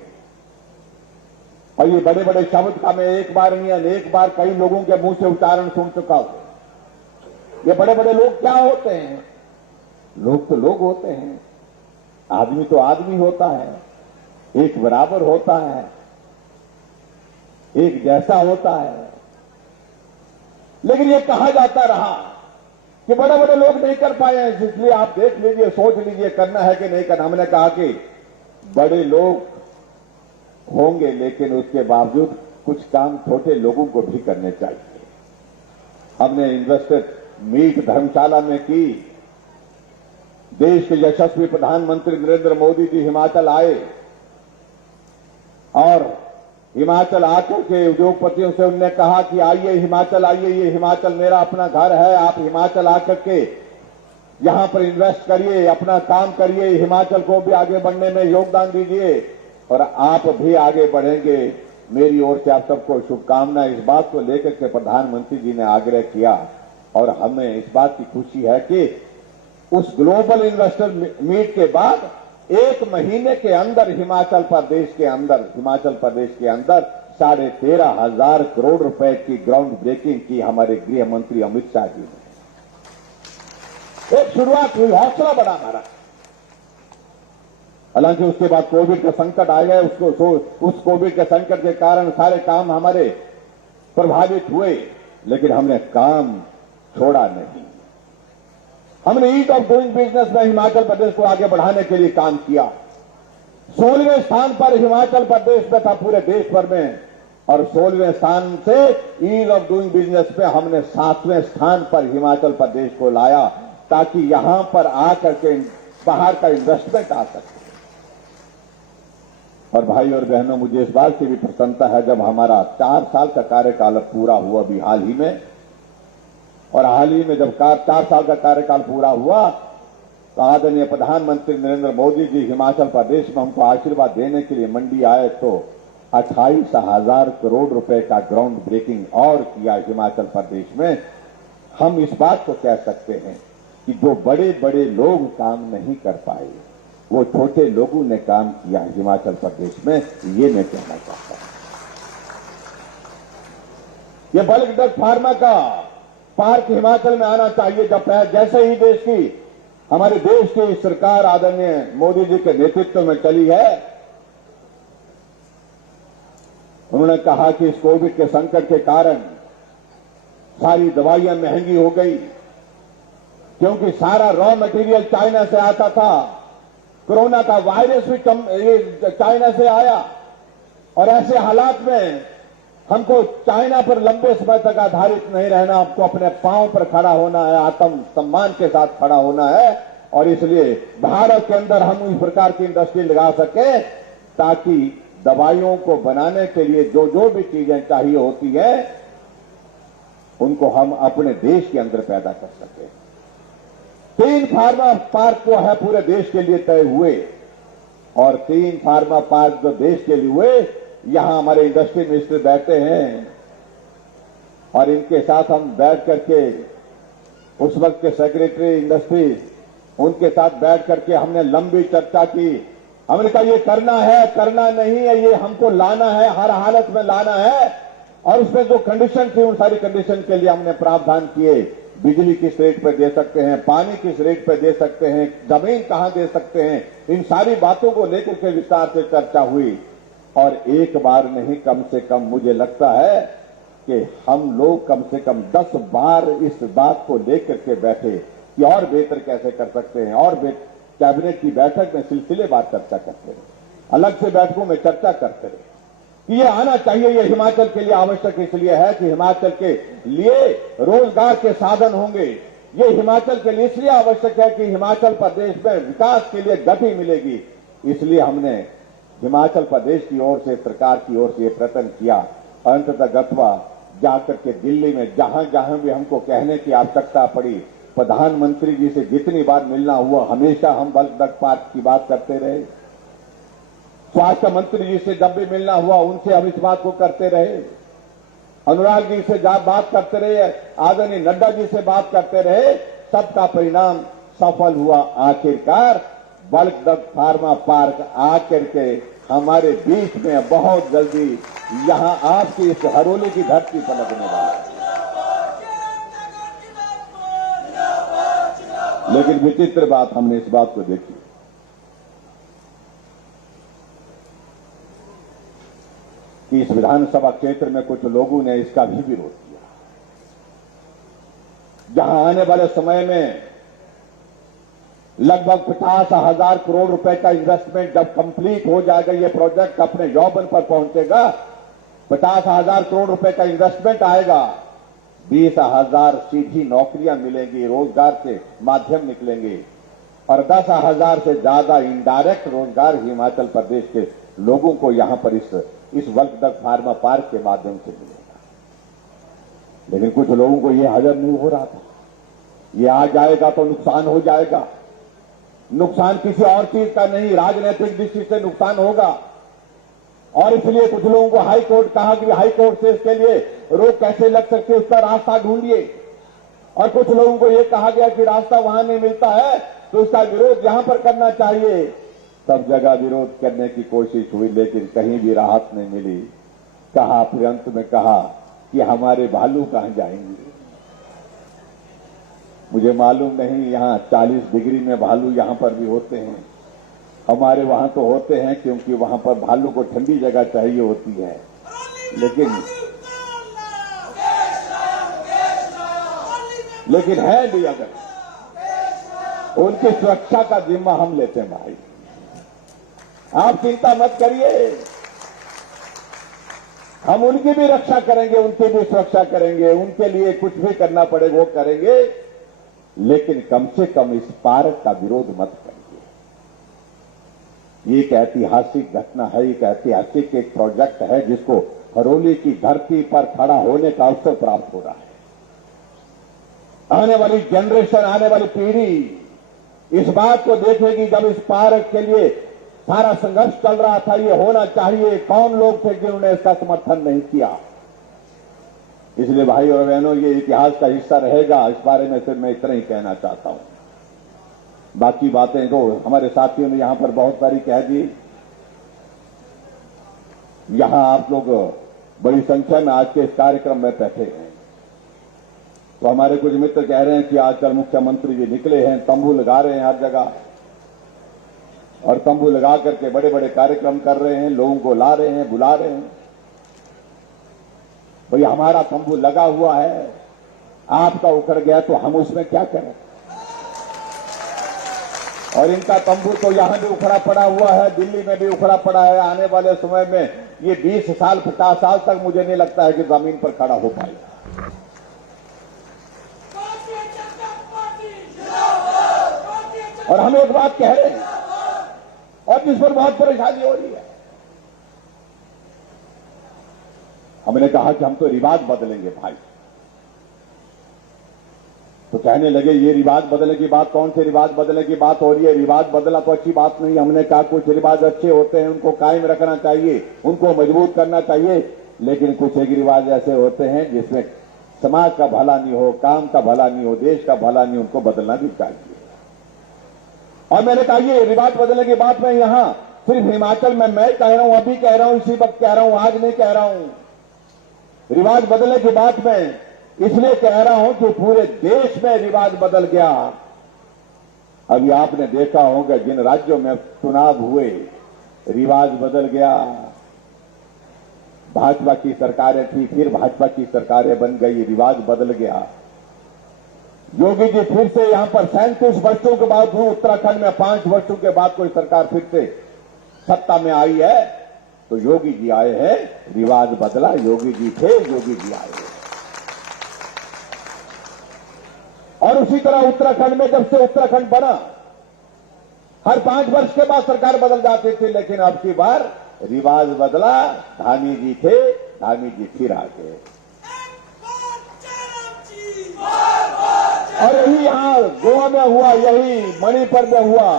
और ये बड़े बड़े शब्द का मैं एक बार नहीं अनेक बार कई लोगों के मुंह से उच्चारण सुन चुका हूं। ये बड़े बड़े लोग क्या होते हैं? लोग तो लोग होते हैं, आदमी तो आदमी होता है, एक बराबर होता है, एक जैसा होता है। लेकिन ये कहा जाता रहा कि बड़े बड़े लोग नहीं कर पाए हैं, इसलिए आप देख लीजिए, सोच लीजिए करना है कि नहीं करना। हमने कहा कि बड़े लोग होंगे, लेकिन उसके बावजूद कुछ काम छोटे लोगों को भी करने चाहिए। हमने इन्वेस्टर मीट धर्मशाला में की। देश के यशस्वी प्रधानमंत्री नरेंद्र मोदी जी हिमाचल आए और हिमाचल आकर के उद्योगपतियों से उन्होंने कहा कि आइए हिमाचल आइए, ये हिमाचल मेरा अपना घर है, आप हिमाचल आकर के यहां पर इन्वेस्ट करिए, अपना काम करिए, हिमाचल को भी आगे बढ़ने में योगदान दीजिए और आप भी आगे बढ़ेंगे। मेरी ओर से आप सबको शुभकामनाएं। इस बात को लेकर के प्रधानमंत्री जी ने आग्रह किया और हमें इस बात की खुशी है कि उस ग्लोबल इन्वेस्टर मीट के बाद 1 महीने के अंदर हिमाचल प्रदेश के अंदर 13,500 करोड़ रुपए की ग्राउंड ब्रेकिंग की हमारे गृह मंत्री अमित शाह जी ने। एक शुरुआत हुई, हौसला बढ़ा हमारा। हालांकि उसके बाद कोविड का संकट आ गया, उस कोविड के संकट के कारण सारे काम हमारे प्रभावित हुए, लेकिन हमने काम छोड़ा नहीं। हमने ईज ऑफ डूइंग बिजनेस में हिमाचल प्रदेश को आगे बढ़ाने के लिए काम किया। 16वें स्थान पर हिमाचल प्रदेश में था पूरे देश भर में और 16वें स्थान से ईज ऑफ डूइंग बिजनेस में हमने 7वें स्थान पर हिमाचल प्रदेश को लाया ताकि यहां पर आकर के बाहर का इन्वेस्टमेंट आ सके। और भाई और बहनों, मुझे इस बात की भी प्रसन्नता है जब हमारा 4 साल का कार्यकाल पूरा हुआ अभी हाल ही में, और हाल ही में जब 4 साल का कार्यकाल पूरा हुआ तो आदरणीय प्रधानमंत्री नरेंद्र मोदी जी हिमाचल प्रदेश में हमको आशीर्वाद देने के लिए मंडी आए तो 28,000 करोड़ रुपए का ग्राउंड ब्रेकिंग और किया हिमाचल प्रदेश में। हम इस बात को कह सकते हैं कि जो बड़े बड़े लोग काम नहीं कर पाए वो छोटे लोगों ने काम किया हिमाचल प्रदेश में, ये मैं कहना चाहता हूं। ये बल्क ड्रग फार्मा का पार्क हिमाचल में आना चाहिए। जैसे ही हमारे देश की सरकार आदरणीय मोदी जी के नेतृत्व में चली है, उन्होंने कहा कि इस कोविड के संकट के कारण सारी दवाइयां महंगी हो गई क्योंकि सारा रॉ मटेरियल चाइना से आता था। कोरोना का वायरस भी चाइना से आया और ऐसे हालात में हमको चाइना पर लंबे समय तक आधारित नहीं रहना, आपको अपने पांव पर खड़ा होना है, आत्म सम्मान के साथ खड़ा होना है। और इसलिए भारत के अंदर हम इस प्रकार की इंडस्ट्री लगा सके ताकि दवाइयों को बनाने के लिए जो जो भी चीजें चाहिए होती है उनको हम अपने देश के अंदर पैदा कर सके। 3 फार्मा पार्क जो है पूरे देश के लिए तय हुए और 3 फार्मा पार्क जो देश के लिए हुए, यहां हमारे इंडस्ट्री मिनिस्टर बैठे हैं और इनके साथ हम बैठ करके उस वक्त के सेक्रेटरी इंडस्ट्री उनके साथ बैठ करके हमने लंबी चर्चा की। हमने कहा ये करना है, करना नहीं है, ये हमको लाना है, हर हालत में लाना है। और उसमें जो कंडीशन थी उन सारी कंडीशन के लिए हमने प्रावधान किए। बिजली किस रेट पे दे सकते हैं, पानी किस रेट पे दे सकते हैं, जमीन कहां दे सकते हैं, इन सारी बातों को लेकर के विस्तार से चर्चा हुई। और एक बार नहीं, कम से कम मुझे लगता है कि हम लोग कम से कम 10 बार इस बात को लेकर के बैठे कि और बेहतर कैसे कर सकते हैं, और कैबिनेट की बैठक में सिलसिलेवार चर्चा करते रहे, अलग से बैठकों में चर्चा करते रहे कि ये आना चाहिए। ये हिमाचल के लिए आवश्यक इसलिए है कि हिमाचल के लिए रोजगार के साधन होंगे। ये हिमाचल के लिए इसलिए आवश्यक है कि हिमाचल प्रदेश में विकास के लिए गति मिलेगी। इसलिए हमने हिमाचल प्रदेश की ओर से, सरकार की ओर से प्रयत्न किया। अंततः गत्वा जाकर के दिल्ली में जहां जहां भी हमको कहने की आवश्यकता पड़ी, प्रधानमंत्री जी से जितनी बार मिलना हुआ हमेशा हम बल्क ड्रग पार्क की बात करते रहे। स्वास्थ्य मंत्री जी से जब भी मिलना हुआ उनसे हम इस बात को करते रहे। अनुराग जी से बात करते रहे, आदरणीय नड्डा जी से बात करते रहे। सबका परिणाम सफल हुआ। आखिरकार बल्क ड्रग फार्मा पार्क आकर के हमारे बीच में बहुत जल्दी यहां आपकी इस हरोली की धरती पर लगने वाला है। लेकिन विचित्र बात हमने इस बात को देखी कि इस विधानसभा क्षेत्र में कुछ लोगों ने इसका भी विरोध किया। जहां आने वाले समय में लगभग 50,000 करोड़ रुपए का इन्वेस्टमेंट जब कंप्लीट हो जाएगा, ये प्रोजेक्ट अपने यौवन पर पहुंचेगा, 50,000 करोड़ रुपए का इन्वेस्टमेंट आएगा, 20,000 सीधी नौकरियां मिलेंगी, रोजगार के माध्यम निकलेंगे और 10,000 से ज्यादा इनडायरेक्ट रोजगार हिमाचल प्रदेश के लोगों को यहां पर इस वल्कडक फार्मा पार्क के माध्यम से मिलेगा। लेकिन कुछ लोगों को यह हजम नहीं हो रहा था। ये आ जाएगा तो नुकसान हो जाएगा। नुकसान किसी और चीज का नहीं, राजनीतिक दृष्टि से नुकसान होगा। और इसलिए कुछ लोगों को हाई कोर्ट कहा कि हाई कोर्ट से इसके लिए रोक कैसे लग सकती है, उसका रास्ता ढूंढिए। और कुछ लोगों को यह कहा गया कि रास्ता वहां नहीं मिलता है तो उसका विरोध यहां पर करना चाहिए। सब जगह विरोध करने की कोशिश हुई लेकिन कहीं भी राहत नहीं मिली। कहा, फिर अंत में कहा कि हमारे भालू कहां जाएंगे। मुझे मालूम नहीं, यहां 40 डिग्री में भालू यहां पर भी होते हैं। हमारे वहां तो होते हैं क्योंकि वहां पर भालू को ठंडी जगह चाहिए होती है। लेकिन है भी, अगर उनकी सुरक्षा का जिम्मा हम लेते हैं भाई, आप चिंता मत करिए। हम उनकी भी रक्षा करेंगे, उनकी भी सुरक्षा करेंगे, उनके लिए कुछ भी करना पड़े वो करेंगे। लेकिन कम से कम इस पार्क का विरोध मत करिए। ये एक ऐतिहासिक घटना है, एक ऐतिहासिक एक प्रोजेक्ट है जिसको हरोली की धरती पर खड़ा होने का अवसर प्राप्त हो रहा है। आने वाली जनरेशन, आने वाली पीढ़ी इस बात को देखेगी जब इस पार्क के लिए सारा संघर्ष चल रहा था, ये होना चाहिए, कौन लोग थे जिन्होंने इसका समर्थन नहीं किया। इसलिए भाई और बहनों, ये इतिहास का हिस्सा रहेगा। इस बारे में सिर्फ मैं इतना ही कहना चाहता हूं। बाकी बातें तो हमारे साथियों ने यहां पर बहुत सारी कह दी। यहां आप लोग बड़ी संख्या में आज के इस कार्यक्रम में बैठे हैं। तो हमारे कुछ मित्र कह रहे हैं कि आजकल मुख्यमंत्री जी निकले हैं, तंबू लगा रहे हैं हर जगह और तंबू लगा करके बड़े बड़े कार्यक्रम कर रहे हैं, लोगों को ला रहे हैं, बुला रहे हैं। भाई हमारा तंबू लगा हुआ है, आपका उखड़ गया तो हम उसमें क्या करें। और इनका तंबू तो यहां भी उखड़ा पड़ा हुआ है, दिल्ली में भी उखड़ा पड़ा है। आने वाले समय में ये 20 साल 50 साल तक मुझे नहीं लगता है कि जमीन पर खड़ा हो पाएगा। और हम एक बात कह रहे हैं और जिस पर बहुत परेशानी हो रही है, हमने कहा कि हम तो रिवाज बदलेंगे भाई। तो कहने लगे ये रिवाज बदलने की बात, कौन से रिवाज बदलने की बात हो रही है। रिवाज बदलना तो अच्छी बात नहीं। हमने कहा कुछ रिवाज अच्छे होते हैं, उनको कायम रखना चाहिए, उनको मजबूत करना चाहिए। लेकिन कुछ एक रिवाज ऐसे होते हैं जिसमें समाज का भला नहीं हो, काम का भला नहीं हो, देश का भला नहीं, उनको बदलना भी चाहिए। और मैंने कहा ये रिवाज बदलने की बात मैं यहां सिर्फ हिमाचल में मैं कह रहा हूं, अभी कह रहा हूं, इसी वक्त कह रहा हूं, आज नहीं कह रहा हूं। रिवाज बदलने की बात मैं इसलिए कह रहा हूं कि पूरे देश में रिवाज बदल गया। अभी आपने देखा होगा जिन राज्यों में चुनाव हुए, रिवाज बदल गया। भाजपा की सरकारें थी, फिर भाजपा की सरकारें बन गई, रिवाज बदल गया। योगी जी फिर से यहां पर 37 वर्षों के बाद हूं, उत्तराखंड में 5 वर्षों के बाद कोई सरकार फिर से सत्ता में आई है तो योगी जी आए हैं, रिवाज बदला। योगी जी थे, योगी जी आए। और उसी तरह उत्तराखंड में जब से उत्तराखंड बना, हर 5 वर्ष के बाद सरकार बदल जाती थी, लेकिन अब की बार रिवाज बदला। धामी जी थे, धामी जी फिर आ गए। और यही यहां गोवा में हुआ, यही मणिपुर में हुआ,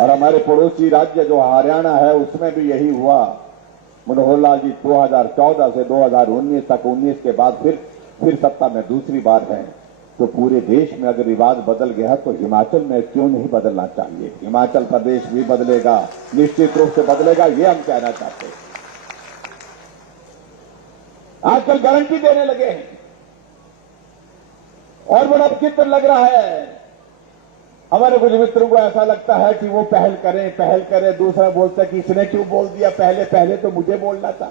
और हमारे पड़ोसी राज्य जो हरियाणा है उसमें भी यही हुआ। मनोहर लाल जी 2014 से 2019 तक, 19 के बाद फिर सत्ता में दूसरी बार है। तो पूरे देश में अगर रिवाज बदल गया तो हिमाचल में क्यों नहीं बदलना चाहिए। हिमाचल प्रदेश भी बदलेगा, निश्चित रूप से बदलेगा, ये हम कहना चाहते हैं। आजकल गारंटी देने लगे हैं और बड़ा विचित्र लग रहा है। हमारे कुछ मित्रों को ऐसा लगता है कि वो पहल करें, दूसरा बोलता है कि इसने क्यों बोल दिया पहले तो मुझे बोलना था।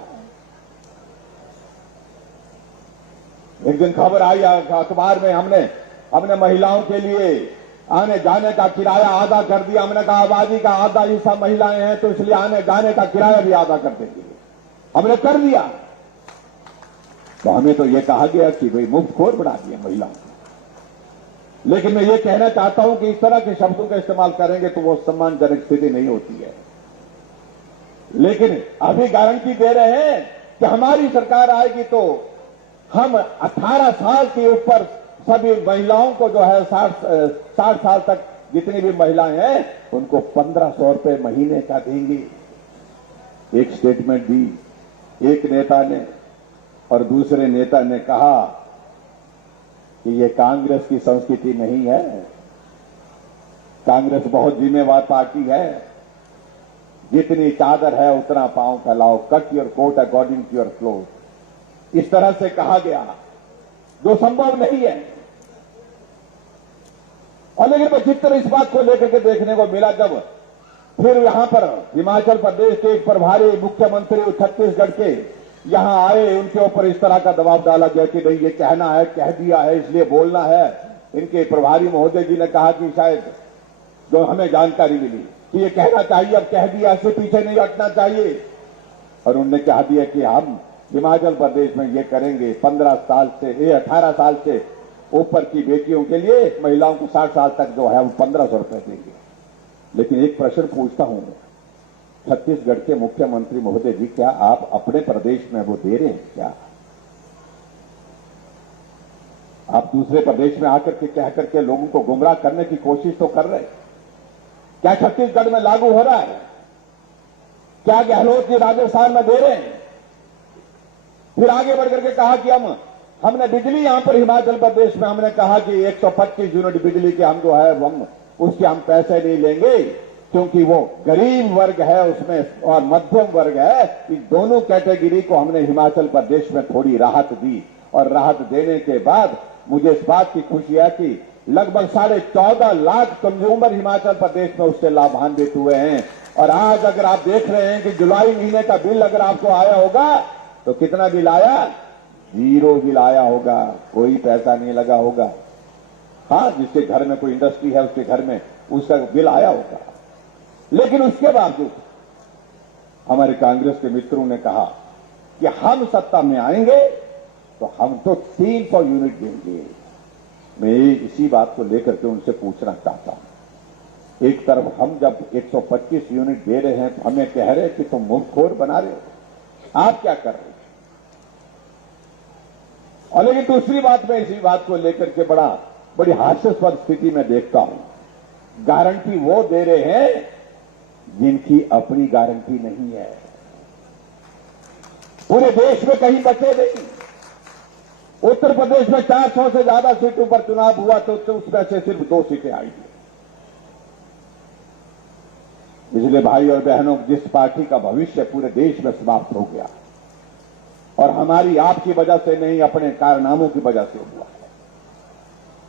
एक दिन खबर आई अखबार में, हमने महिलाओं के लिए आने जाने का किराया आधा कर दिया। हमने कहा आबादी का आधा हिस्सा महिलाएं हैं तो इसलिए आने जाने का किराया भी आधा कर देंगे। हमने कर दिया। तो हमें तो ये कहा गया कि भाई मुफ्तखोर बना दिया महिलाओं को। लेकिन मैं ये कहना चाहता हूं कि इस तरह के शब्दों का इस्तेमाल करेंगे तो वो सम्मानजनक स्थिति नहीं होती है। लेकिन अभी गारंटी दे रहे हैं कि हमारी सरकार आएगी तो हम 18 साल के ऊपर सभी महिलाओं को जो है 60 साल तक जितनी भी महिलाएं हैं उनको 1500 रुपए महीने का देंगे। एक स्टेटमेंट दी एक नेता ने, और दूसरे नेता ने कहा कि ये कांग्रेस की संस्कृति नहीं है, कांग्रेस बहुत जिम्मेवार पार्टी है, जितनी चादर है उतना पांव फैलाओ, cut your coat according to your cloth, इस तरह से कहा गया जो संभव नहीं है। और लेकिन मैं जिस तरह इस बात को लेकर के देखने को मिला, जब फिर यहां पर हिमाचल प्रदेश के एक प्रभारी मुख्यमंत्री छत्तीसगढ़ के यहां आए, उनके ऊपर इस तरह का दबाव डाला गया कि नहीं ये कहना है, कह दिया है इसलिए बोलना है। इनके प्रभारी महोदय जी ने कहा कि शायद जो हमें जानकारी मिली कि ये कहना चाहिए, अब कह दिया, इससे पीछे नहीं हटना चाहिए। और उन्होंने कहा दिया कि हम हिमाचल प्रदेश में ये करेंगे 18 साल से ऊपर की बेटियों के लिए महिलाओं को 60 साल तक जो है वो 1500 रुपए देंगे। लेकिन एक प्रश्न पूछता हूं, छत्तीसगढ़ के मुख्यमंत्री महोदय जी, क्या आप अपने प्रदेश में वो दे रहे हैं क्या? आप दूसरे प्रदेश में आकर के कह करके लोगों को गुमराह करने की कोशिश तो कर रहे हैं। क्या छत्तीसगढ़ में लागू हो रहा है? क्या गहलोत जी राजस्थान में दे रहे हैं? फिर आगे बढ़कर के कहा कि हमने बिजली यहां पर हिमाचल प्रदेश में हमने कहा कि 125 यूनिट बिजली के हम जो है उसके हम पैसे नहीं लेंगे, क्योंकि वो गरीब वर्ग है उसमें और मध्यम वर्ग है, इस दोनों कैटेगरी को हमने हिमाचल प्रदेश में थोड़ी राहत दी। और राहत देने के बाद मुझे इस बात की खुशी है कि लगभग 14.5 लाख कंज्यूमर हिमाचल प्रदेश में उससे लाभान्वित हुए हैं। और आज अगर आप देख रहे हैं कि जुलाई महीने का बिल अगर आपको आया होगा तो कितना बिल आया? 0 बिल आया होगा, कोई पैसा नहीं लगा होगा। हाँ, जिसके घर में कोई इंडस्ट्री है उसके घर में उसका बिल आया होगा। लेकिन उसके बावजूद हमारे कांग्रेस के मित्रों ने कहा कि हम सत्ता में आएंगे तो हम तो 300 यूनिट देंगे। मैं इसी बात को लेकर के उनसे पूछना चाहता हूं, एक तरफ हम जब 125 यूनिट दे रहे हैं तो हमें कह रहे हैं कि तुम मुफ्तखोर बना रहे हो, आप क्या कर रहे हो? और लेकिन दूसरी बात, मैं इसी बात को लेकर के बड़ी हास्यास्पद स्थिति में देखता हूं, गारंटी वो दे रहे हैं जिनकी अपनी गारंटी नहीं है। पूरे देश में कहीं बचे नहीं। उत्तर प्रदेश में 400 से ज्यादा सीटों पर चुनाव हुआ तो उसमें से सिर्फ 2 सीटें आई थी। इसलिए भाई और बहनों, जिस पार्टी का भविष्य पूरे देश में समाप्त हो गया और हमारी आपकी वजह से नहीं, अपने कारनामों की वजह से हुआ है,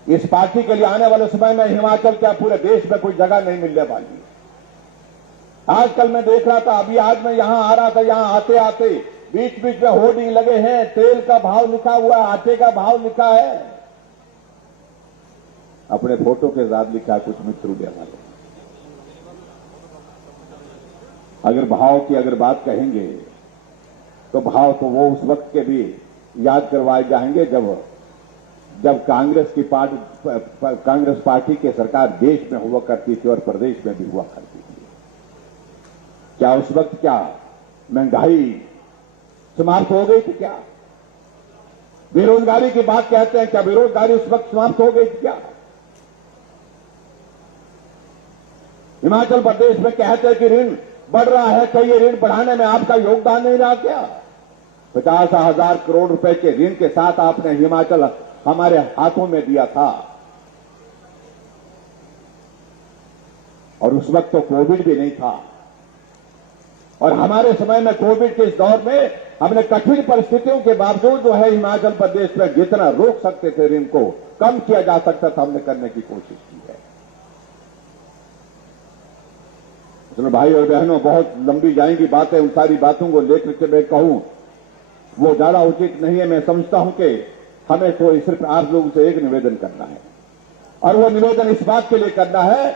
इस पार्टी के लिए आने वाले समय में हिमाचल क्या पूरे देश में कोई जगह नहीं मिलने वाली है। आजकल मैं देख रहा था, अभी आज मैं यहां आ रहा था, यहां आते आते बीच बीच में होर्डिंग लगे हैं, तेल का भाव लिखा हुआ है, आटे का भाव लिखा है, अपने फोटो के साथ लिखा है कुछ मित्रों ने हमारे। अगर भाव की अगर बात कहेंगे तो भाव तो वो उस वक्त के भी याद करवाए जाएंगे जब कांग्रेस पार्टी की सरकार देश में हुआ करती थी और प्रदेश में भी हुआ करती थी। क्या उस वक्त क्या महंगाई समाप्त हो गई थी? क्या बेरोजगारी की बात कहते हैं, क्या बेरोजगारी उस वक्त समाप्त हो गई थी? क्या हिमाचल प्रदेश में कहते हैं कि ऋण बढ़ रहा है, क्या ये ऋण बढ़ाने में आपका योगदान नहीं रहा? क्या 50,000 करोड़ रुपए के ऋण के साथ आपने हिमाचल हमारे हाथों में दिया था, और उस वक्त तो कोविड भी नहीं था। और हमारे समय में कोविड के इस दौर में हमने कठिन परिस्थितियों के बावजूद जो है हिमाचल प्रदेश में जितना रोक सकते थे ऋण को, कम किया जा सकता था, हमने करने की कोशिश की है। तो भाई और बहनों, बहुत लंबी जाएंगी बातें, उन सारी बातों को लेकर के मैं कहूं वो ज्यादा उचित नहीं है। मैं समझता हूं कि हमें तो सिर्फ आप लोगों से एक निवेदन करना है, और वो निवेदन इस बात के लिए करना है,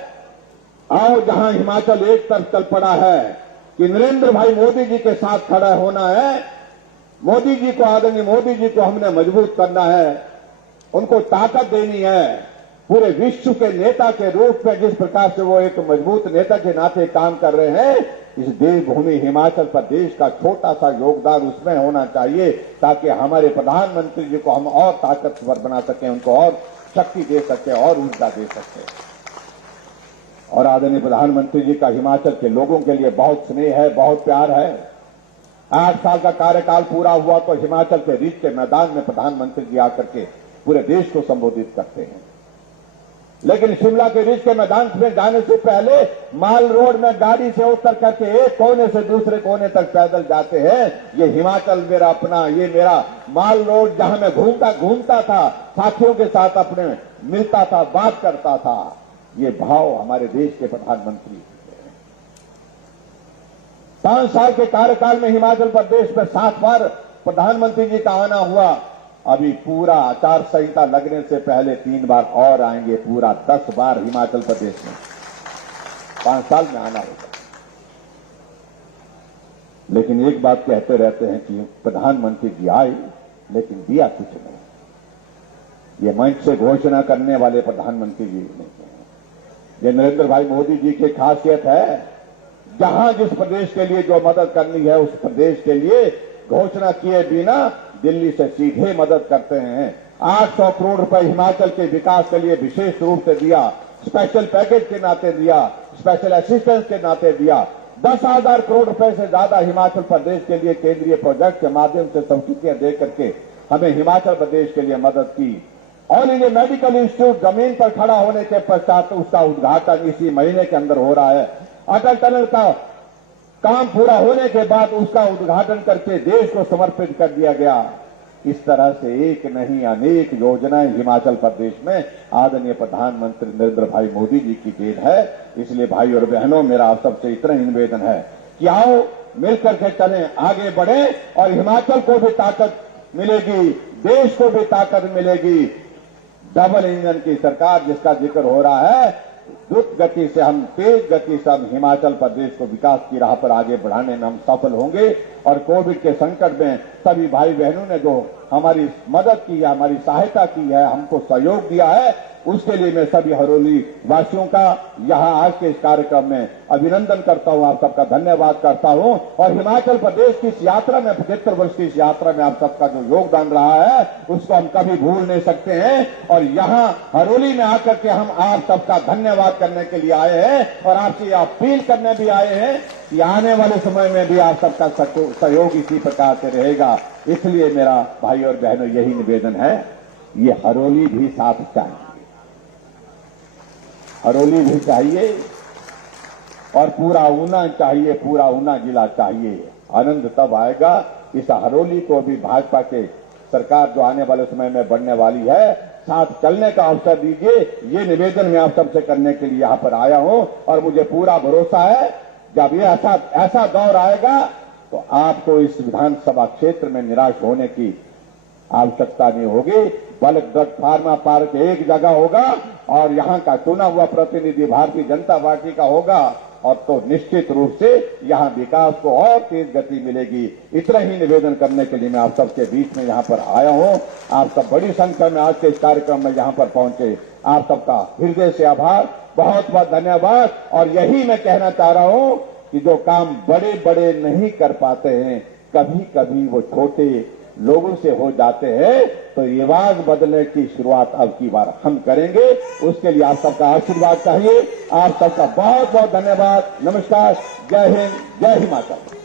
आओ जहां हिमाचल एक तरफ चल पड़ा है कि नरेंद्र भाई मोदी जी के साथ खड़ा होना है, मोदी जी को, आदरणीय मोदी जी को हमने मजबूत करना है, उनको ताकत देनी है। पूरे विश्व के नेता के रूप में जिस प्रकार से वो एक मजबूत नेता के नाते काम कर रहे हैं, इस देवभूमि हिमाचल प्रदेश का छोटा सा योगदान उसमें होना चाहिए, ताकि हमारे प्रधानमंत्री जी को हम और ताकतवर बना सकें, उनको और शक्ति दे सके और ऊर्जा दे सके। और आदरणीय प्रधानमंत्री जी का हिमाचल के लोगों के लिए बहुत स्नेह है, बहुत प्यार है। 8 साल का कार्यकाल पूरा हुआ तो हिमाचल के रिज के मैदान में प्रधानमंत्री जी आकर के पूरे देश को संबोधित करते हैं, लेकिन शिमला के रिज के मैदान में जाने से पहले माल रोड में गाड़ी से उतर करके एक कोने से दूसरे कोने तक पैदल जाते हैं। ये हिमाचल मेरा अपना, ये मेरा माल रोड, जहां मैं घूमता था, साथियों के साथ अपने मिलता था, बात करता था, ये भाव हमारे देश के प्रधानमंत्री। 5 साल के कार्यकाल में हिमाचल प्रदेश में 7 बार प्रधानमंत्री जी का आना हुआ। अभी पूरा आचार संहिता लगने से पहले 3 बार और आएंगे, पूरा 10 बार हिमाचल प्रदेश में 5 साल में आना होगा। लेकिन एक बात कहते रहते हैं कि प्रधानमंत्री जी आए लेकिन दिया कुछ नहीं। ये मंच से घोषणा करने वाले प्रधानमंत्री जी नहीं हैं। ये नरेंद्र भाई मोदी जी की खासियत है, जहां जिस प्रदेश के लिए जो मदद करनी है उस प्रदेश के लिए घोषणा किए बिना दिल्ली से सीधे मदद करते हैं। 800 करोड़ रुपए हिमाचल के विकास के लिए विशेष रूप से दिया, स्पेशल पैकेज के नाते दिया, स्पेशल असिस्टेंस के नाते दिया। 10,000 करोड़ रुपए से ज्यादा हिमाचल प्रदेश के लिए केंद्रीय प्रोजेक्ट के माध्यम से स्वीकृतियां दे करके हमें हिमाचल प्रदेश के लिए मदद की। ऑल इंडिया मेडिकल इंस्टीट्यूट जमीन पर खड़ा होने के पश्चात उसका उद्घाटन इसी महीने के अंदर हो रहा है। अटल टनल का काम पूरा होने के बाद उसका उद्घाटन करके देश को समर्पित कर दिया गया। इस तरह से एक नहीं अनेक योजनाएं हिमाचल प्रदेश में आदरणीय प्रधानमंत्री नरेंद्र भाई मोदी जी की देन है। इसलिए भाई और बहनों, मेरा आप सबसे इतना ही निवेदन है कि आओ मिलकर के चलें, आगे बढ़े और हिमाचल को भी ताकत मिलेगी, देश को भी ताकत मिलेगी। डबल इंजन की सरकार जिसका जिक्र हो रहा है, द्रुत गति से हम, तेज गति से हम हिमाचल प्रदेश को विकास की राह पर आगे बढ़ाने में हम सफल होंगे। और कोविड के संकट में सभी भाई बहनों ने जो हमारी मदद की है, हमारी सहायता की है, हमको सहयोग दिया है, उसके लिए मैं सभी हरोली वासियों का यहां आज के इस कार्यक्रम में अभिनंदन करता हूं, आप सबका धन्यवाद करता हूं। और हिमाचल प्रदेश की इस यात्रा में, 75 वर्ष की इस यात्रा में आप सबका जो योगदान रहा है उसको हम कभी भूल नहीं सकते हैं। और यहां हरोली में आकर के हम आप सबका धन्यवाद करने के लिए आए हैं और आपसे अपील करने भी आए हैं कि आने वाले समय में भी आप सबका सहयोग इसी प्रकार से रहेगा। इसलिए मेरा भाई और बहनों यही निवेदन है, ये हरोली भी साथ चाहिए, हरोली भी चाहिए और पूरा ऊना चाहिए, पूरा ऊना जिला चाहिए। आनंद तब आएगा। इस हरोली को भी भाजपा के सरकार जो आने वाले समय में बढ़ने वाली है, साथ चलने का अवसर दीजिए। ये निवेदन मैं आप सबसे करने के लिए यहां पर आया हूं और मुझे पूरा भरोसा है जब ये ऐसा दौर आएगा तो आपको इस विधानसभा क्षेत्र में निराश होने की आवश्यकता नहीं होगी। बल्क फार्मा पार्क एक जगह होगा और यहां का चुना हुआ प्रतिनिधि भारतीय जनता पार्टी का होगा और तो निश्चित रूप से यहां विकास को और तेज गति मिलेगी। इतना ही निवेदन करने के लिए मैं आप सबके बीच में यहां पर आया हूं। आप सब बड़ी संख्या में आज के इस कार्यक्रम में यहां पर पहुंचे, आप सबका हृदय से आभार, बहुत बहुत धन्यवाद। और यही मैं कहना चाह रहा हूं कि जो काम बड़े बड़े नहीं कर पाते हैं, कभी कभी वो छोटे लोगों से हो जाते हैं। तो रिवाज बदलने की शुरुआत अब की बार हम करेंगे, उसके लिए आप सबका आशीर्वाद चाहिए। आप सबका बहुत बहुत धन्यवाद। नमस्कार, जय हिंद, जय हिमाचल।